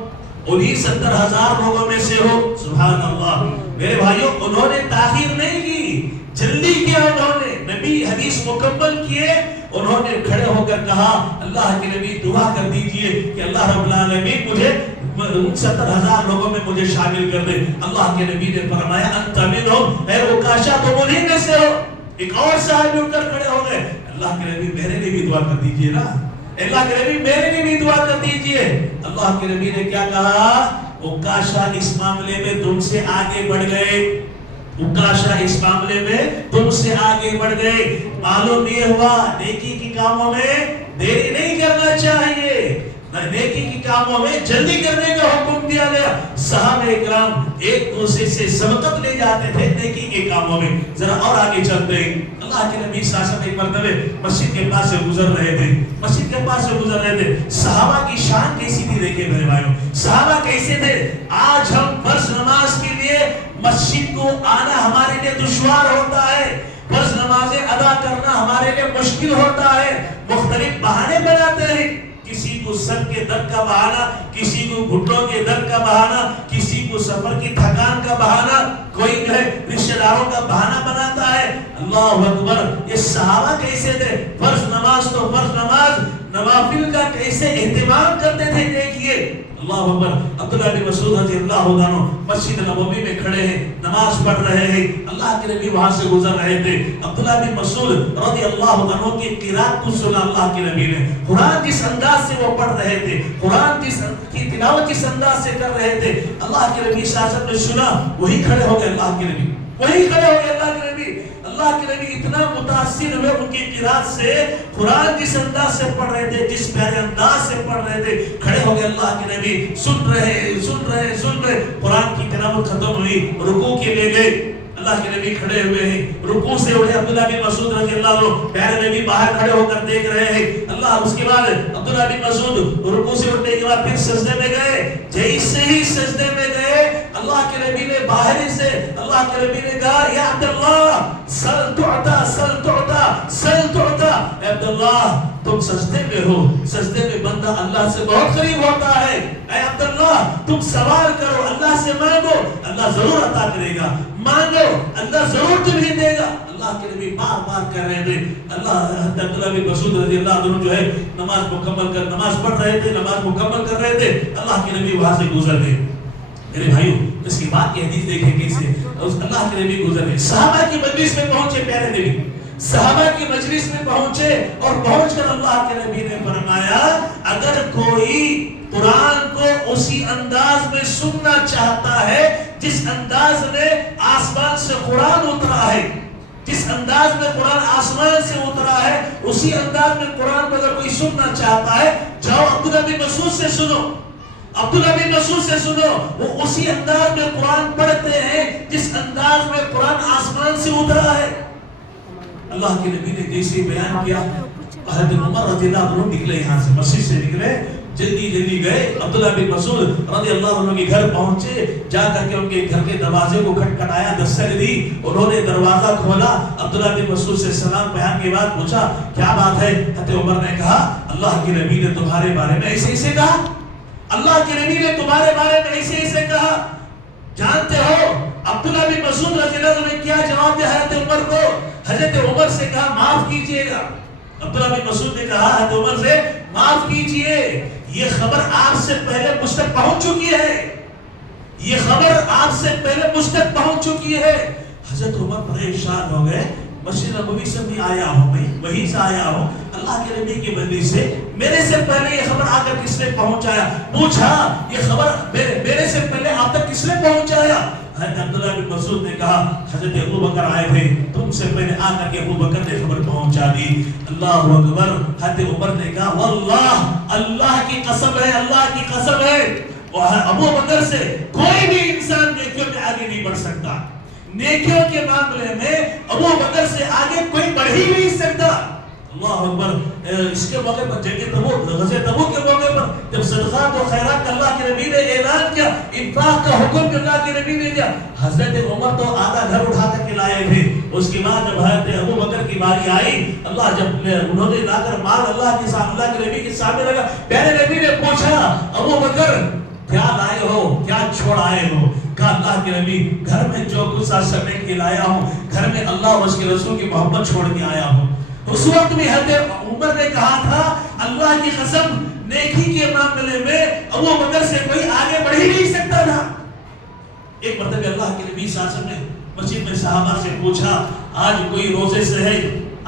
انہی 70,000 لوگوں میں سے ہو۔ سبحان اللہ میرے بھائیوں، انہوں نے تاخیر نہیں کی، جلدی کیا انہوں نے، نبی حدیث مکمل کیے، انہوں نے کھڑے ہو کر کہا اللہ کے نبی دعا کر دیجئے کہ اللہ رب العالمین مجھے 70,000 لوگوں میں مجھے شامل کر دے۔ اللہ کے نبی نے فرمایا انت منہم، اے عکاشہ تم انہی میں سے ہو۔ ایک اور صحابی اٹھ کر کھڑے ہو گئے، اللہ کے نبی میرے لیے بھی دعا کر دیجئے نا، اللہ کے نبی میرے لیے بھی دعا کر دیجئے۔ اللہ کے نبی نے کیا کہا؟ عکاشہ اس معاملے میں تم سے آگے بڑھ گئے، عکاشہ اس معاملے میں تم سے آگے بڑھ گئے۔ معلوم یہ ہوا نیکی کی کاموں میں دیری نہیں کرنا چاہیے، نیکی کی کاموں میں جلدی کرنے کا حکم دیا گیا۔ صحابہ اکرام ایک دوسرے سے سبقت لے جاتے تھے نیکی کے کاموں میں۔ ذرا اور آگے چلتے ہیں، اللہ کے نبی صلی اللہ علیہ وسلم ایک مرتبہ مسجد کے پاس سے گزر رہے تھے، مسجد کے پاس سے گزر رہے تھے۔ صحابہ کی شان کیسی تھی دیکھیں میرے بھائیوں، صحابہ کیسے تھے؟ آج ہم فرض نماز کے لیے مسجد کو آنا ہمارے لیے دشوار ہوتا ہے، فرض نمازیں ادا کرنا ہمارے لیے مشکل ہوتا ہے، مختلف بہانے بناتے ہیں، کسی کو سر کے درد کا بہانہ، کسی کو گھٹنوں کے درد کا بہانہ، کسی کو سفر کی تھکان کا بہانہ، کوئی جو ہے رشتہ داروں کا بہانہ بناتا ہے۔ اللہ اکبر، یہ صحابہ کیسے تھے؟ فرض نماز تو فرض نماز، نوافل کا کیسے اہتمام کرتے تھے دیکھیے۔ اللہ اکبر، عبداللہ بن مسعود رضی اللہ عنہ مسجد نبوی میں کھڑے ہیں، نماز پڑھ رہے ہیں، اللہ کے نبی وہاں سے گزر رہے تھے۔ عبداللہ بن مسعود رضی اللہ عنہ کی قرات کو سنا اللہ کے نبی نے، قرآن جس انداز سے وہ پڑھ رہے تھے، قرآن کی تلاوت جس انداز سے کر رہے تھے، اللہ کے نبی صلی اللہ علیہ وسلم نے سنا، وہی کھڑے ہو گئے اللہ کے نبی، وہی کھڑے ہو گئے اللہ کے نبی۔ اللہ کے نبی اتنا متاثر ہوئے ان کی قرات سے، قرآن جس انداز سے پڑھ رہے تھے، جس پیارے انداز سے پڑھ رہے تھے، کھڑے ہو گئے اللہ کے نبی، سن رہے، قرآن کی تلاوت ختم ہوئی، رکوع کے لیے گئے، اللہ کے نبی کھڑے ہوئے ہیں، رکوع سے اٹھے عبداللہ بن مسعود رضی اللہ عنہ، پیارے نبی باہر کھڑے ہو کر دیکھ رہے ہیں، اللہ اس کے بعد عبداللہ بن مسعود رکوع سے اٹھنے کے بعد پھر سجدے میں گئے، جیسے ہی سجدے میں گئے اللہ کے نبی نے باہر سے اللہ کے نبی نے کہا یا عبداللہ سل تعطا سل تعطا سل تعطا، اے عبداللہ تم سجدے میں ہو، سجدے میں بندہ اللہ سے بہت قریب ہوتا ہے، اے عبداللہ تم سوال کرو، اللہ سے مانگو، اللہ ضرور عطا کرے گا، مانگو اللہ ضرور تمہیں دے گا۔ اللہ اللہ کے نبی بار بار کہہ رہے تھے. حضرت عبداللہ بن مسعود رضی اللہ عنہ جو ہے نماز پڑھ رہے تھے, نماز مکمل کر رہے تھے, اللہ کے نبی وہاں سے گزر گئے. میرے بھائیوں اس کی بات کی حدیث دیکھیں کیسے اللہ کے نبی گزر گئے. صحابہ کی مجلس میں پہنچے پیارے نبی, صحابہ کی مجلس میں پہنچے اور پہنچ کر اللہ کے نبی نے فرمایا اگر کوئی قرآن کو اسی انداز میں سننا چاہتا ہے جس انداز میں آسمان سے قرآن اترا ہے, جس انداز میں قرآن آسمان سے اترا ہے اسی انداز میں قرآن کو اگر کوئی سننا چاہتا ہے, جاؤ عبداللہ بن مسعود سے سنو, عبداللہ بن مسعود سے سنو, وہ اسی انداز میں قرآن پڑھتے ہیں جس انداز میں قرآن آسمان سے اترا ہے. اللہ کے نبی نے جیسے بیان کیا حضرت عمر رضی اللہ عنہ نکلے, یہاں سے مسجد سے نکلے, جلدی گئے عبداللہ بن مسعود رضی اللہ عنہ کے گھر پہنچے, جا کر کے ان کے گھر کے دروازے کو کھٹکھٹایا, دستک دی, انہوں نے دروازہ کھولا, عبداللہ بن مسعود سے سلام بیان کے بعد پوچھا کیا بات ہے؟ حضرت عمر نے کہا اللہ کے نبی نے تمہارے بارے میں ایسے کہا, اللہ کے نبی نے تمہارے بارے میں ایسے کہا. جانتے ہو عبداللہ بن مسعود رضی اللہ عنہ نے کیا جواب دیا حضرت عمر کو؟ حضرت عمر سے کہا معاف کیجئے گا. عبداللہ بن مسعود نے کہا حضرت عمر سے معاف کیجئے, یہ خبر آپ سے پہلے مجھ تک پہنچ چکی ہے, یہ خبر آپ سے پہلے مجھ تک پہنچ چکی ہے. حضرت عمر پریشان ہو گئے, مسجد نبوی سے بھی آیا ہوں, میں وہیں سے آیا ہوں, اللہ کے نبی کی مجلس سے میرے سے پہلے یہ خبر آ کر کس نے پہنچایا؟ پوچھا یہ خبر میرے سے پہلے آپ تک کس نے پہنچایا؟ حضرت عبداللہ بن مسعود نے کہا حضرت ابو بکر آئے تھے, تم سے پہلے آ کر کے ابو بکر نے خبر پہنچا دی. اللہ اکبر. حضرت عمر نے کہا واللہ اللہ کی قسم ہے, اللہ کی قسم ہے, ابو بکر سے کوئی بھی انسان نیکیوں میں آگے نہیں بڑھ سکتا, نیکیوں کے معاملے میں ابو بکر سے آگے کوئی بڑھ ہی نہیں سکتا. اللہ اکبر. اس کے موقع پر جنگ تبوک, غزوہ تبوک کے موقع پر جب صدقات و خیرات کا اللہ کے نبی نے اعلان کیا, انفاق کا حکم جو اللہ کے نبی نے دیا, حضرت عمر تو آدھا گھر اٹھا کر کے لائے تھے. اس کے بعد جب حضرت ابو بکر کی باری آئی, اللہ جب انہوں نے لا کر مال اللہ کے سامنے, اللہ کے نبی کے سامنے لگا, پیارے نبی نے پوچھا ابو بکر کیا لائے ہو, کیا چھوڑ آئے ہو؟ کہا اللہ کے نبی گھر میں جو کچھ سرنے کے لایا ہوں, گھر میں اللہ اور اس کے رسول کی محبت چھوڑ کے آیا ہوں. اس وقت بھی حضرت عمر نے کہا تھا اللہ کی قسم نیکی کے معاملے میں ابو بکر سے کوئی آگے بڑھ ہی نہیں سکتا تھا. ایک مرتبہ اللہ کے نبی صلی اللہ علیہ وسلم نے مسجد میں صحابہ سے پوچھا آج کوئی روزے سے ہے,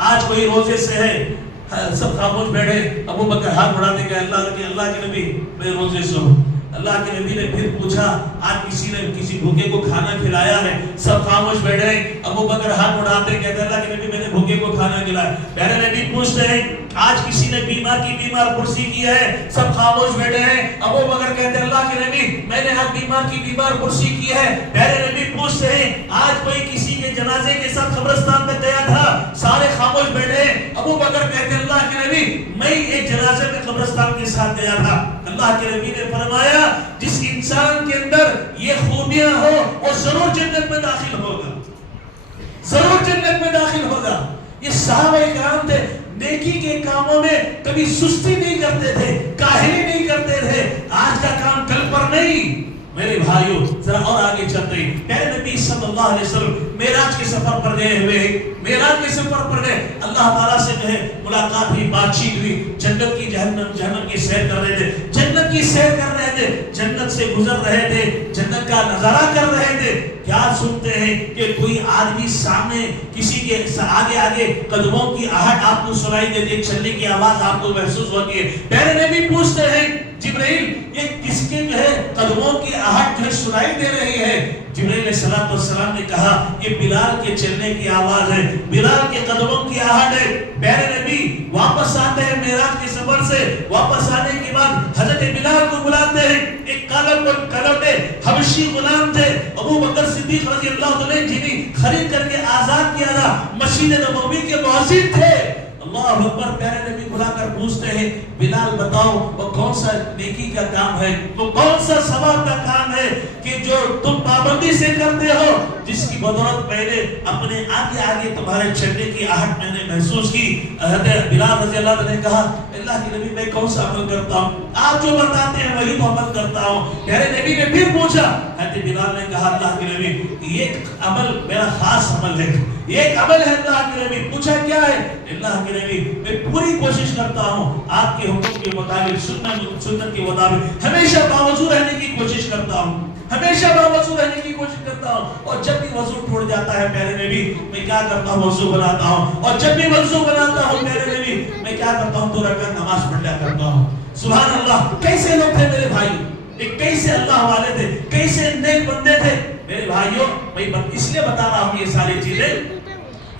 آج کوئی روزے سے ہے؟ سب خاموش بیٹھے. ابو بکر ہاتھ بڑھاتے گئے, اللہ کے نبی میں روزے سے ہوں. اللہ کے نبی نے پھر پوچھا آج کسی نے کسی بھوکے کو کھانا کھلایا ہے؟ سب خاموش بیٹھے. ابو بکر ہاتھ اٹھاتے کہتے اللہ کے نبی میں نے بھوکے کو کھانا کھلایا. پیارے نبی پوچھتے ہیں آج کسی نے بیمار پرسی کی ہے؟ سب خاموش بیٹھے ہیں. ابو بکر کہتے اللہ کے نبی میں نے آج بیمار پرسی کی ہے. پیارے نبی پوچھتے ہیں آج کوئی کسی کے جنازے کے ساتھ قبرستان میں گیا تھا؟ سارے خاموش بیٹھے. ابو بکر کہتے اللہ کے نبی میں ایک جنازے میں قبرستان کے ساتھ گیا تھا. اللہ کے نبی نے فرمایا جس انسان کے اندر یہ خوبیاں ہو وہ ضرور جنت میں داخل ہوگا, ضرور جنت میں داخل ہوگا. یہ صحابہ کرام تھے, نیکی کے کاموں میں کبھی سستی نہیں کرتے تھے, کاہلی نہیں کرتے تھے. آج کا کام کل پر نہیں. میرے بھائیوں ذرا اور آگے چلتے ہیں. پیارے نبی صلی اللہ علیہ وسلم معراج کے سفر پر گئے ہوئے ہیں, معراج کے سفر پر گئے, اللہ تعالیٰ سے جو ہے ملاقات ہوئی, بات چیت ہوئی, جنت کی جہنم کی سیر کر رہے تھے, جنت کی سیر کر رہے تھے, جنت سے گزر رہے تھے, جنت کا نظارہ کر رہے تھے. کیا سنتے ہیں کہ کوئی آدمی سامنے کسی کے آگے قدموں کی آہٹ آپ کو سنائی دیتی ہے, چلنے کی آواز آپ کو محسوس ہوتی ہے. پیارے نبی پوچھتے ہیں جبرائیل یہ کس کے جو ہے قدموں کی آہٹ جو ہے سنائی دے رہی ہے؟ جبرائیل علیہ السلام نے کہا یہ بلال کے چلنے کی آواز ہے, بلال کے قدموں کی آہٹ ہے. پیارے نبی واپس آتے ہیں معراج کے سفر سے, واپس آنے کے بعد حضرت بلال کو بلاتے ہیں. ایک کالوٹے حبشی غلام تھے, ابو بکر صدیق رضی اللہ عنہ جنہیں خرید کر کے آزاد کیا تھا, مسجد نبوی کے مؤذن تھے. اللہ اکبر. پیارے نبی بلا کر پوچھتے ہیں بلال بتاؤ وہ کون سا نیکی کا کام ہے, وہ کون سا ثواب کا کام ہے کہ جو تم پابندی سے کرتے ہو, جس کی بدولت میں نے اپنے آگے آگے تمہارے چلنے کی آہٹ میں نے محسوس کی. حضرت بلال رضی اللہ عنہ نے کہا اللہ کے نبی میں کون سا عمل کرتا ہوں؟ آپ جو بتاتے ہیں وہی تو عمل کرتا ہوں. پیارے نبی نے پھر پوچھا. حضرت بلال نے کہا اللہ کے نبی یہ عمل میرا خاص عمل ہے, ایک عمل ہے اللہ کے نبی. پوچھا کیا ہے؟ اللہ کے نبی میں پوری کوشش کرتا ہوں آپ کے حکم کے مطابق سنت کے مطابق ہمیشہ باوضو رہنے کی کوشش کرتا ہوں, ہمیشہ باوضو رہنے کی کوشش کرتا ہوں. اور جب بھی وضو ٹوٹ جاتا ہے پیارے نبی میں کیا کرتا ہوں؟ وضو بناتا ہوں. اور جب بھی وضو بناتا ہوں پیارے نبی میں کیا کرتا ہوں؟ 2 رکعت نماز پڑھ لیا کرتا ہوں. سبحان اللہ. کیسے لوگ تھے میرے بھائی, ایک کیسے اللہ والے تھے, کیسے نیک بندے تھے میرے بھائیوں. میں اس لیے بتا رہا ہوں یہ ساری چیزیں.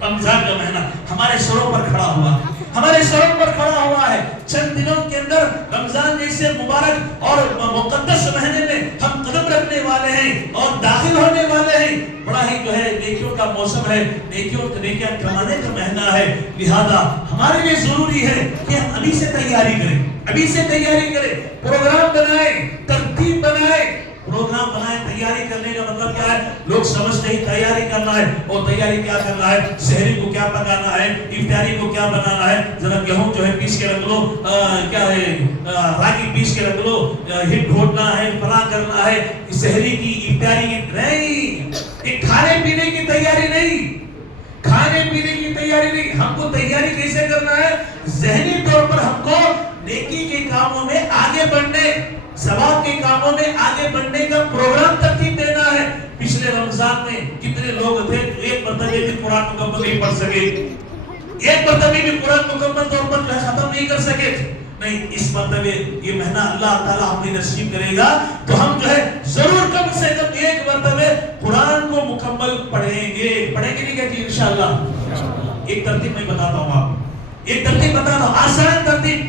رمضان کا مہینہ ہمارے سروں پر کھڑا ہوا, ہمارے سروں پر کھڑا ہوا ہے. چند دنوں کے اندر رمضان جیسے مبارک اور مقدس مہینے میں ہم قدم رکھنے والے ہیں اور داخل ہونے والے ہیں. بڑا ہی جو ہے نیکیوں کا موسم ہے, نیکیاں کمانے کا مہینہ ہے. لہذا ہمارے لیے ضروری ہے کہ ہم ابھی سے تیاری کریں, ابھی سے تیاری کریں. پروگرام بنائیں, ترتیب بنائیں, پروگرام بنائیں. تیاری کرنے کا مطلب کیا ہے؟ لوگ سمجھتے ہیں تیاری کرنا ہے. اور تیاری کیا کرنا ہے؟ سحری کو کیا پکانا ہے, افطاری کو کیا بنانا ہے, ذرا گیہوں جو ہے پیس کے رکھ لو, کیا ہے راگی پیس کے رکھ لو, ہٹ گھوٹنا ہے, فلاں کرنا ہے. سحری کی افطاری کی نہیں, یہ کھانے پینے کی تیاری نہیں, کھانے پینے کی تیاری نہیں. ہم کو تیاری کیسے کرنا ہے؟ ذہنی طور پر ہم کو نیکی کے کاموں میں آگے بڑھنے, ثواب کے کاموں میں آگے بڑھنے کا پروگرام ترتیب دینا ہے. پچھلے رمضان میں کتنے لوگ تھے ایک مرتبہ بھی قرآن مکمل نہیں پڑھ سکے, ایک مرتبہ بھی قرآن مکمل طور پر ختم نہیں کر سکے. نہیں, اس مرتبہ یہ مہینہ اللہ تعالیٰ ہمیں نصیب کرے گا تو ہم جو ہے ضرور کم سے کم ایک مرتبہ قرآن کو مکمل پڑھیں گے. پڑھیں گے نہیں کہتی انشاءاللہ. ایک ترتیب میں بتاتا ہوں آپ, ایک ترتیب بتاتا ہوں, آسان ترتیب.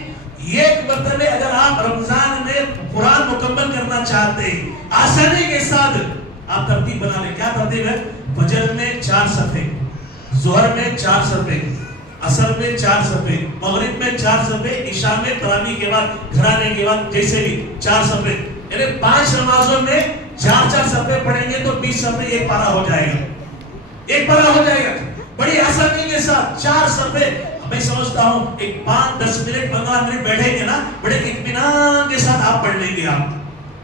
ایک مرتبہ اگر آپ رمضان میں قرآن مکمل کرنا چاہتے ہیں آسانی کے ساتھ آپ ترتیب بنا لیں. کیا ترتیب ہے؟ فجر میں 4 صفحے, ظہر میں 4 صفحے, عصر میں 4 صفحے, مغرب میں 4 صفحے, عشاء میں تراویح کے بعد گھر آنے کے بعد جیسے بھی 4 صفحے. یعنی 5 نمازوں میں 4 صفحے پڑھیں گے تو 20 صفحے ایک پارہ ہو جائے گا, ایک پارہ ہو جائے گا بڑی آسانی کے ساتھ. 4 صفحے میں سمجھتا ہوں ایک 5-10 منٹ 15 منٹ بیٹھیں گے نا, بڑے اطمینان کے ساتھ آپ پڑھ لیں گے. آپ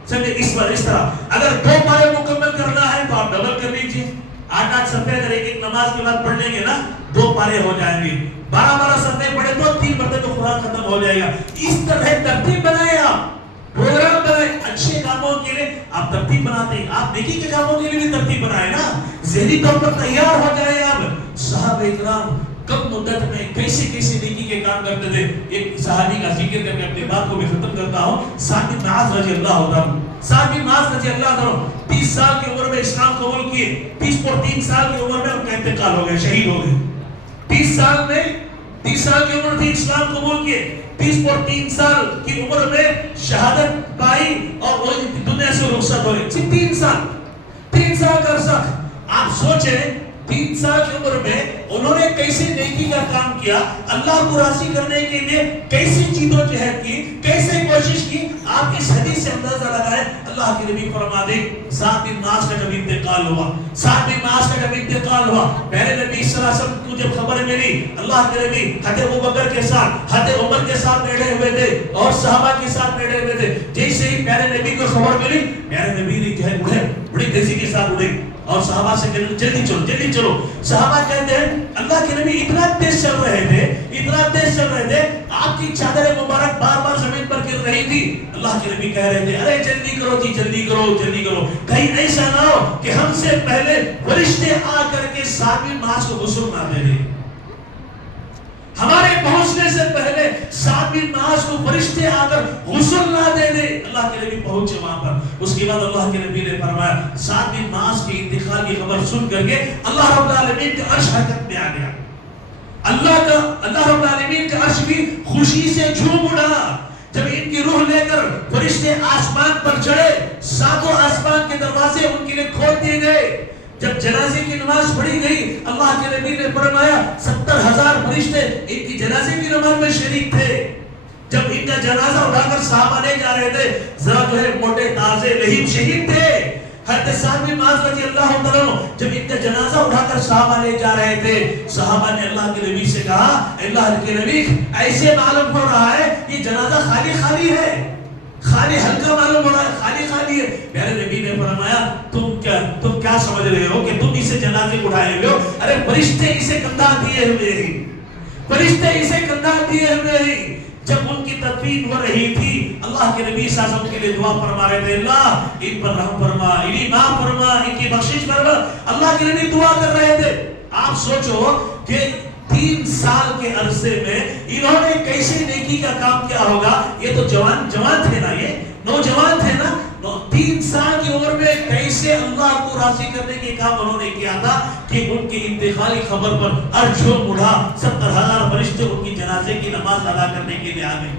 سمجھے اس طرح اگر 2 پارے مکمل کرنا ہے تو آپ ڈبل کر لیجئے. 8-8 صفحے اگر ایک نماز کے بعد پڑھ لیں گے نا 2 پارے ہو جائیں گے. 12-12 صفحے پڑھے تو 3 مرتبہ قرآن ختم ہو جائے گا. اس طرح ترتیب بنائیں, آپ پروگرام بنائیں. اچھے کاموں کے لیے آپ ترتیب بناتے ہیں, آپ نیکی کے کاموں کے لیے بھی ترتیب بنائیں نا, ذہنی طور پر تیار ہو جائے. آپ صحابہ کرام کم مدت میں کیسے کیسے نیکی کے کام کرتے تھے. ایک صحابی کا ذکر کر کے اپنی بات کو بھی ختم کرتا ہوں. سعد بن معاذ رضی اللہ عنہ, سعد بن معاذ رضی اللہ عنہ 30 سال کی عمر میں اسلام قبول کیے. 30 اور 3 سال کی عمر میں ان کا انتقال ہو گیا, شہید ہو گئے. 30 سال کی عمر تھی, اسلام قبول کیے. 30 اور 3 سال کی عمر میں شہادت پائی اور وہ دنیا سے رخصت ہوئے. 3 سال کا عرصہ. آپ سوچیں 3 سال کی عمر میں انہوں نے کیسے نیکی کا کام کیا, اللہ کو راضی کرنے کے لیے کیسی جدوجہد کی, کیسے کوشش کی. آپ اس حدیث سے اندازہ لگائیں. اللہ کے نبی فرما دے سعد بن معاذ کا جب انتقال ہوا, سعد بن معاذ کا جب انتقال ہوا, پہلے نبی صلی اللہ علیہ وسلم کو جب خبر ملی, اللہ کے نبی حضرت ابوبکر کے ساتھ, حضرت عمر کے ساتھ بیٹھے ہوئے تھے اور صحابہ کے ساتھ بیٹھے ہوئے تھے. جیسے ہی پیارے نبی کو خبر ملی, پیارے نبی نے جو ہے اٹھے, بڑی تیزی کے ساتھ اٹھے اور صحابہ سے کہتے جلدی چلو جلدی چلو. صحابہ کہتے ہیں اللہ کے نبی اتنا تیز چل رہے تھے, اتنا تیز چل رہے تھے, آپ کی چادر مبارک بار بار زمین پر گر رہی تھی. اللہ کے نبی کہہ رہے تھے ارے جلدی کرو جی, جلدی کرو جلدی کرو, کہیں ایسا نہ ہو کہ ہم سے پہلے فرشتے آ کر کے سعد بن معاذ کو غسل نہ دے دیں. ہمارے پہنچنے سے پہلے سعد بن معاذ کو فرشتے آ کر غسل نہ دے دے. اللہ کے نبی پہنچے وہاں پر. اس کے بعد اللہ کے نبی نے فرمایا سعد بن معاذ کے انتقال کی خبر سن کر کے اللہ رب العالمین کا عرش حرکت میں آ گیا. اللہ رب العالمین کا عرش بھی خوشی سے جھوم اٹھا جب ان کی روح لے کر فرشتے آسمان پر چڑھے. 7 آسمان کے دروازے ان کے لیے کھول دیے گئے. جب جنازے کی نماز پڑھی گئی اللہ کے نبی نے فرمایا 70,000 فرشتے ان کی جنازے کی نماز میں شریک تھے. جب ان کا جنازہ اٹھا کر صحابہ لے جا رہے تھے, ذرا جو ہے موٹے تازے لہیم شہید تھے, حضرت سعد بن معاذ رضی اللہ عنہ جب ان کا جنازہ اٹھا کر صحابہ لے جا رہے تھے، صحابہ نے اللہ کے نبی سے کہا، اللہ کے نبی ایسے معلوم ہو رہا ہے یہ جنازہ خالی خالی ہے، خالی ہلکا معلوم ہو رہا ہے، خالی خالی ہے۔ میرے نبی نے فرمایا تم کیا سمجھ رہے ہو کہ تم اسے جنازے اٹھائے ہوئے ہو؟ ارے فرشتے اسے کندھا دیے ہوئے ہیں، فرشتے اسے کندھا دیے ہوئے ہیں۔ جب ان کی تدفین ہو رہی تھی اللہ کے نبی صلی اللہ علیہ وسلم کے لیے دعا فرما رہے تھے، اللہ ان پر رحم فرما، انہیں معاف فرما، ان کی بخشش فرما، اللہ کے نبی دعا کر رہے تھے۔ آپ سوچو کہ 3 سال کے عرصے میں انہوں نے کیسے نیکی کا کام کیا ہوگا؟ یہ تو جوان تھے نا، یہ نوجوان تھے نا، 3 سال کی عمر میں کیسے اللہ کو راضی کرنے کے کام انہوں نے کیا تھا کہ ان کی انتقالی خبر پر ارجو بڑھا 70,000 فرشتے ان کی جنازے کی نماز ادا کرنے کے لیے آ گئے۔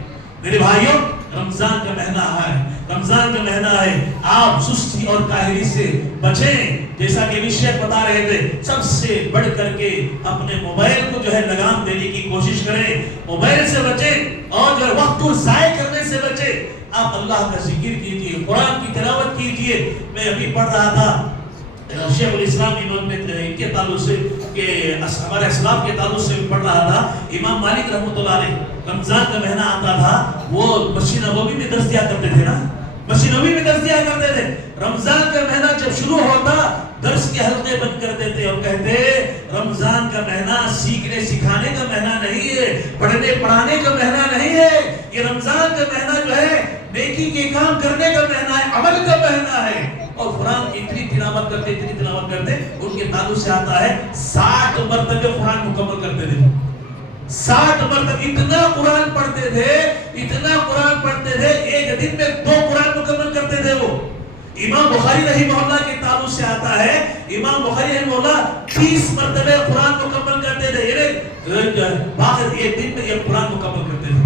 میرے بھائیوں، رمضان کا مہینہ ہے، رمضان کا مہینہ ہے، آپ سستی اور کاہلی سے بچیں۔ جیسا کہ شیخ بتا رہے تھے، سب سے بڑھ کر کے اپنے موبائل کو جو ہے لگام دینے کی کوشش کریں، موبائل سے بچیں اور جو ہے وقت کو ضائع کرنے سے بچیں۔ آپ اللہ کا ذکر کیجئے، قرآن کی تلاوت کیجئے۔ میں ابھی پڑھ رہا تھا شیخ الاسلام ان کے تعلق سے کہ ہمارے اسلام کے تعلق سے پڑھ رہا تھا، امام مالک رحمۃ اللہ علیہ رمضان کا مہینہ آتا تھا وہ مسجد نبوی میں درس دیا کرتے تھے نا، مسجد نبوی میں درس دیا کرتے تھے۔ رمضان کا مہینہ جب شروع ہوتا درس کے حلقے بند کرتے تھے اور کہتے رمضان کا مہینہ سیکھنے سکھانے کا مہینہ نہیں ہے، پڑھنے پڑھانے کا مہینہ نہیں ہے، یہ رمضان کا مہینہ جو ہے نیکی کے کام کرنے کا مہینہ ہے، عمل کا مہینہ ہے۔ اور قرآن اتنی تلاوت کرتے ان کے تعلق سے آتا ہے 60 مرتبہ قرآن مکمل کرتے تھے، 60 مرتبہ اتنا قرآن پڑھتے تھے، اتنا قرآن پڑھتے تھے، ایک دن میں 2 قرآن مکمل کرتے تھے وہ۔ امام بخاری رحمہ اللہ کے تعلق سے آتا ہے، امام بخاری رحمہ اللہ 30 مرتبہ قرآن مکمل کرتے تھے، یعنی باقی ایک دن میں یہ قرآن مکمل کرتے تھے۔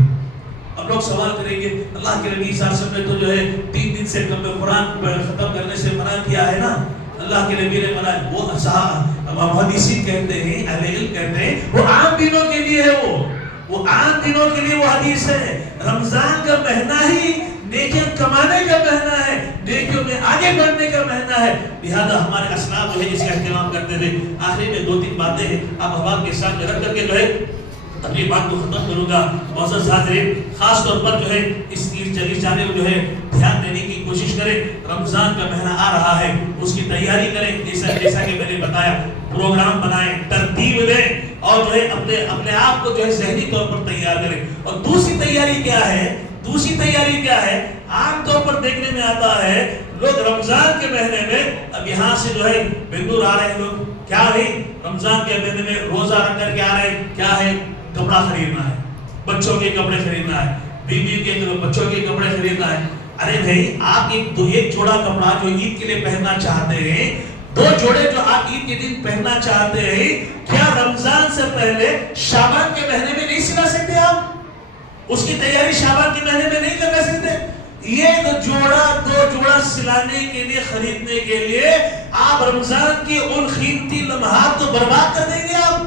اب لوگ سوال کریں گے اللہ کے نبی صلی اللہ علیہ وسلم نے تو جو ہے 3 دن سے کم قرآن ختم کرنے سے منع کیا ہے نا، اللہ کے نبی نے منع، وہ محدثین کہتے ہیں، اہل علم کہتے ہیں وہ عام دنوں کے لیے ہے، وہ عام دنوں کے لیے وہ حدیث ہے۔ رمضان کا مہینہ ہی نیکیاں کمانے کا مہینہ ہے، نیکیوں میں آگے بڑھنے کا مہینہ ہے، لہذا ہمارے اسلاف جو ہے اس کا اہتمام کرتے تھے۔ آخری میں 2-3 باتیں ہیں آپ احباب کے ساتھ رکھ کر کے جو ہے اپنی بات کو ختم کروں گا۔ معزز حاضرین، خاص طور پر جو ہے اس چاہنے کو جو ہے دھیان دینے کی کوشش کریں۔ رمضان کا مہینہ آ رہا ہے، اس کی تیاری کریں، جیسا کہ میں نے بتایا، پروگرام بنائیں، ترتیب دیں اور جو ہے اپنے آپ کو جو ہے ذہنی طور پر تیار کریں۔ اور دوسری تیاری کیا ہے؟ عام طور پر دیکھنے میں آتا ہے لوگ رمضان کے مہینے میں اب یہاں سے جو ہے بنگلور آ رہے ہیں لوگ، کیا ہے رمضان کے مہینے میں روزہ رکھ کر کے آ رہے ہیں، کیا ہے کپڑا خریدنا ہے، بچوں کے کپڑے خریدنا ہے، بیوی کے بچوں کے کپڑے خریدنا ہے۔ ارے بھائی آپ ایک جوڑا کپڑا جو عید کے لیے پہننا چاہتے ہیں، 2 جوڑے جو آپ عید کے دن پہننا چاہتے ہیں، کیا رمضان سے پہلے شعبان کے مہینے میں نہیں سلا سکتے؟ آپ اس کی تیاری شعبان کے مہینے میں نہیں کر سکتے؟ یہ 2 جوڑا سلانے کے لیے، خریدنے کے لیے آپ رمضان کی ان قیمتی لمحات تو برباد کر دیں گے۔ آپ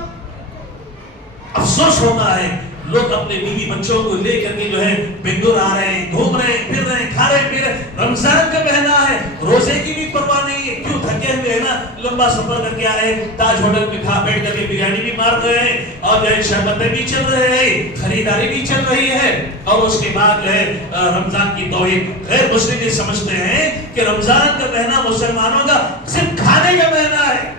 افسوس ہوتا ہے لوگ اپنے بیوی بچوں کو لے کر کے جو ہے بنگلور آ رہے ہیں، گھوم رہے ہیں، پھر رہے ہیں، کھا رہے ہیں، پی رہے ہیں۔ رمضان کا مہینہ ہے، روزے کی بھی پرواہ نہیں ہے، کیوں تھکے ہوئے ہیں نا، لمبا سفر کر کے آئے، تاج ہوٹل میں کھا بیٹھ کر کے بریانی بھی مار رہے ہیں اور جو ہے شربتیں بھی چل رہے ہیں، خریداری بھی چل رہی ہے، اور اس کے بعد جو ہے رمضان کی توحید۔ غیر مسلم یہ سمجھتے ہیں کہ رمضان کا مہینہ مسلمانوں کا صرف کھانے کا مہینہ ہے،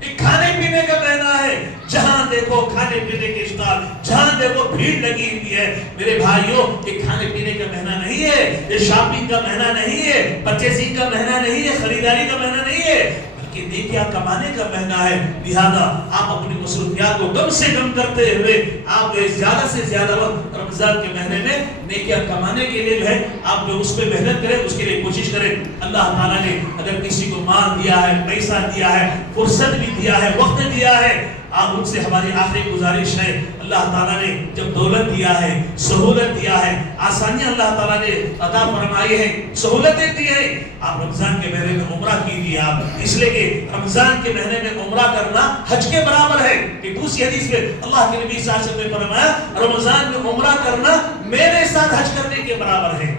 ایک کھانے پینے کا مہینہ ہے، جہاں دیکھو کھانے پینے کے اسٹال، جہاں دیکھو بھیڑ لگی ہوئی ہے۔ میرے بھائیوں، یہ کھانے پینے کا مہینہ نہیں ہے، یہ شاپنگ کا مہینہ نہیں ہے، پرچیزنگ کا مہینہ نہیں ہے، خریداری کا مہینہ نہیں ہے، بلکہ نیکیاں کمانے کا مہینہ ہے۔ لہذا آپ اپنی مصروفیات کو کم سے کم کرتے ہوئے آپ زیادہ سے زیادہ وقت رمضان کے مہینے میں نیکیاں کمانے کے لیے جو ہے آپ جو اس پہ محنت کریں، اس کے لیے کوشش کریں۔ اللہ تعالیٰ نے اگر کسی کو مال دیا ہے، پیسہ دیا ہے، فرصت بھی دیا ہے، وقت دیا ہے، آپ ان سے ہماری آخری گزارش ہے، اللہ تعالیٰ نے جب دولت دیا ہے، سہولت دیا ہے، آسانیاں اللہ تعالیٰ نے عطا فرمائی ہیں، سہولتیں دی ہیں، آپ رمضان کے مہینے میں عمرہ کیجیے۔ آپ اس لیے کہ رمضان کے مہینے میں عمرہ کرنا حج کے برابر ہے، کہ دوسری حدیث میں اللہ کے نبی صلی اللہ علیہ وسلم نے فرمایا رمضان میں عمرہ کرنا میرے ساتھ حج کرنے کے برابر ہے۔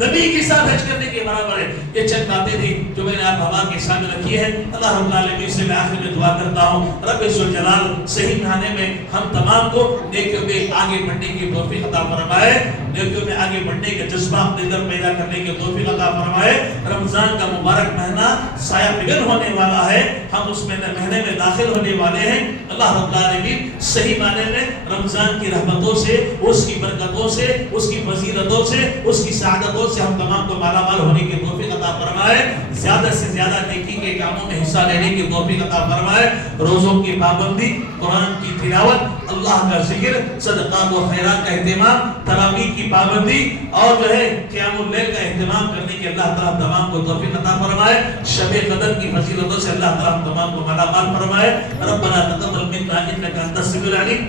نبی کے ساتھ حج کرنے کے برابر ہے. یہ چند باتیں تھی جو میں نے آپ حضرات کے سامنے رکھی ہے. اللہ رب العالمین سے میں آخر میں دعا کرتا ہوں رب ذوالجلال صحیح معنی میں ہم تمام کو نیکیوں میں آگے بڑھنے کی توفیق عطا فرمائے, نیکیوں میں آگے بڑھنے کا جذبہ اپنے اندر پیدا کرنے کی توفیق عطا فرمائے. رمضان کا مبارک مہینہ سایہ بگن ہونے والا ہے, ہم اس مہینے میں داخل ہونے والے ہیں. اللہ رب العالمین صحیح معنی میں رمضان کی رحمتوں سے, اس کی برکتوں سے, اس کی فضیلتوں سے, اس کی سعادتوں سے ہم تمام کو مالا مال ہونے کی توفیق عطا فرمائے. زیادہ سے زیادہ نیکی کے کاموں میں حصہ لینے کی توفیق عطا فرمائے. روزوں کی پابندی, قرآن کی تلاوت, اللہ کا ذکر, صدقات و خیرات کا اہتمام, تراویح کی پابندی اور جو ہے قیام اللیل کا اہتمام کرنے کی اللہ تعالیٰ تمام کو توفیق عطا فرمائے. شب قدر کی فضیلتوں سے اللہ تعالیٰ تمام کو مالا مال فرمائے. ربنا تقبل منا انك انت السميع العليم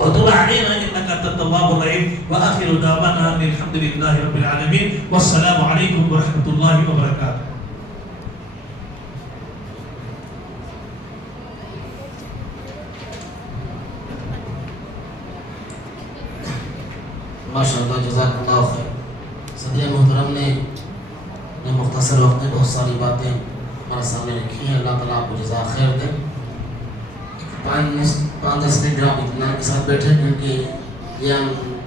وتب علينا انك انت التواب الرحيم. واخر دعوانا ان الحمد لله رب العالمين والسلام عليكم ورحمه الله وبركاته. ماشاءاللہ جزاک اللہ خیر. صدر محترم نے مختصر وقت میں بہت ساری باتیں ہمارے سامنے رکھی ہیں. اللہ تعالیٰ آپ کو جزاک خیر دے. 5-10 منٹ جو آپ اطمینان کے ساتھ بیٹھے, کیونکہ یہ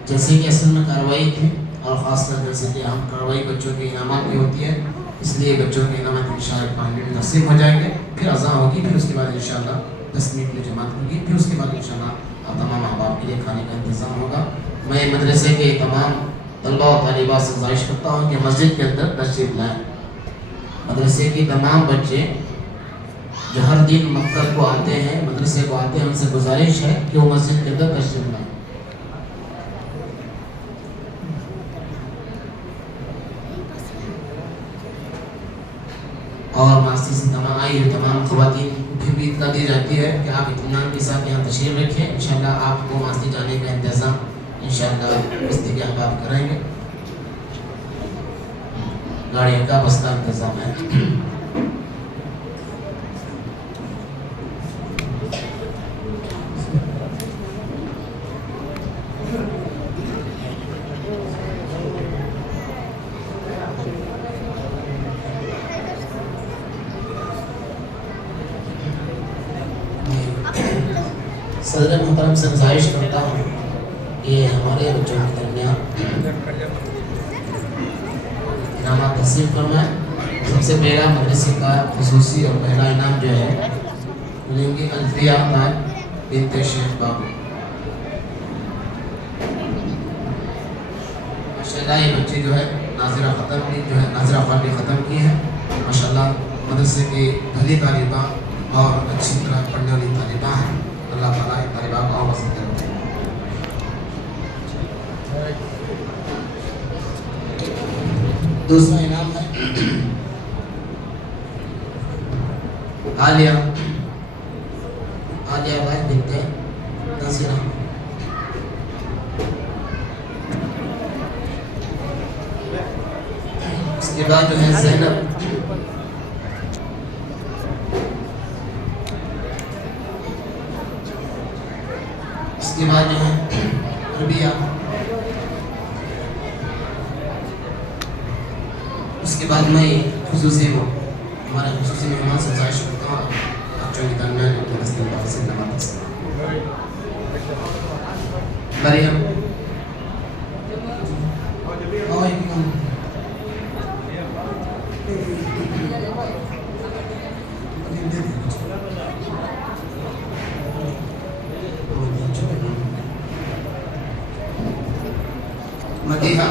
جیسے کہ اصل میں کارروائی تھی اور خاص کر جیسے کہ ہم کارروائی بچوں کے انعامات کی ہوتی ہے, اس لیے بچوں کے انعامات انشاءاللہ 5 منٹ تقسیم ہو جائیں گے, پھر اذان ہوگی, پھر اس کے بعد انشاءاللہ 10 منٹ میں جماعت ہوگی, پھر اس کے بعد انشاءاللہ تمام احباب کے لیے کھانے کا انتظام ہوگا. میں مدرسے کے تمام طلباء و طالبات سے گزارش کرتا ہوں کہ مسجد کے اندر تشریف لائیں. مدرسے کے تمام بچے جو ہر دن مکتب کو آتے ہیں, مدرسے کو آتے ہیں, ان سے گزارش ہے کہ وہ مسجد کے اندر تشریف لائیں. اور ماسٹر سے تمام خواتین کو پھر بھی اطلاع دی جاتی ہے کہ آپ اطمینان کے ساتھ یہاں تشریف رکھیں. انشاءاللہ آپ کو ماسٹر جانے کا انتظام انشاءاللہ اس طریقے آپ کریں گے. گاڑی کا بس کا انتظام ہے. صدر محترم سے گزارش کرتا ہوں کہ ہمارے بچوں کے درمیان انعامات تقسیم فرمائیں. سب سے پہلا مدرسے کا خصوصی اور پہلا انعام جو ہے ملیں گے الفیہ بنت شیخ بابو. ماشاءاللہ یہ بچے جو ہے ناظرہ خان بھی ختم کی ہیں. ماشاءاللہ مدرسے کے بھلی طالبہ اور اچھی طرح پڑھنے والی طالبہ ہیں. اللہ تعالیٰ ان طالبہ کو اور وسعت کرے. دوسرا انعام ہے عالیہ واحد بنت نصیرہ. اس کے بعد جو ہے زینب. اس کے بعد جو ہے ربیہ. اس کے بعد میں ہمارے خصوصی مہمان سے گزارش کرتا ہوں بچوں کے درمیان اپنے تسلیم بات سے نماز تسلیم. مریم مدیحہ.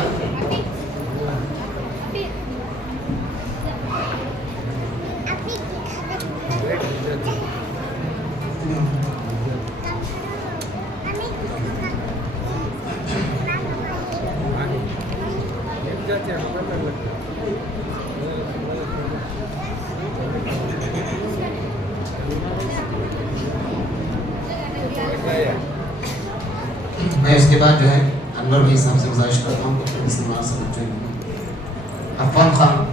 میں اس کے بعد جو ہے انور بھائی صاحب سے گزارش کرتا ہوں کہ اس نماز سے بچوں عفان خان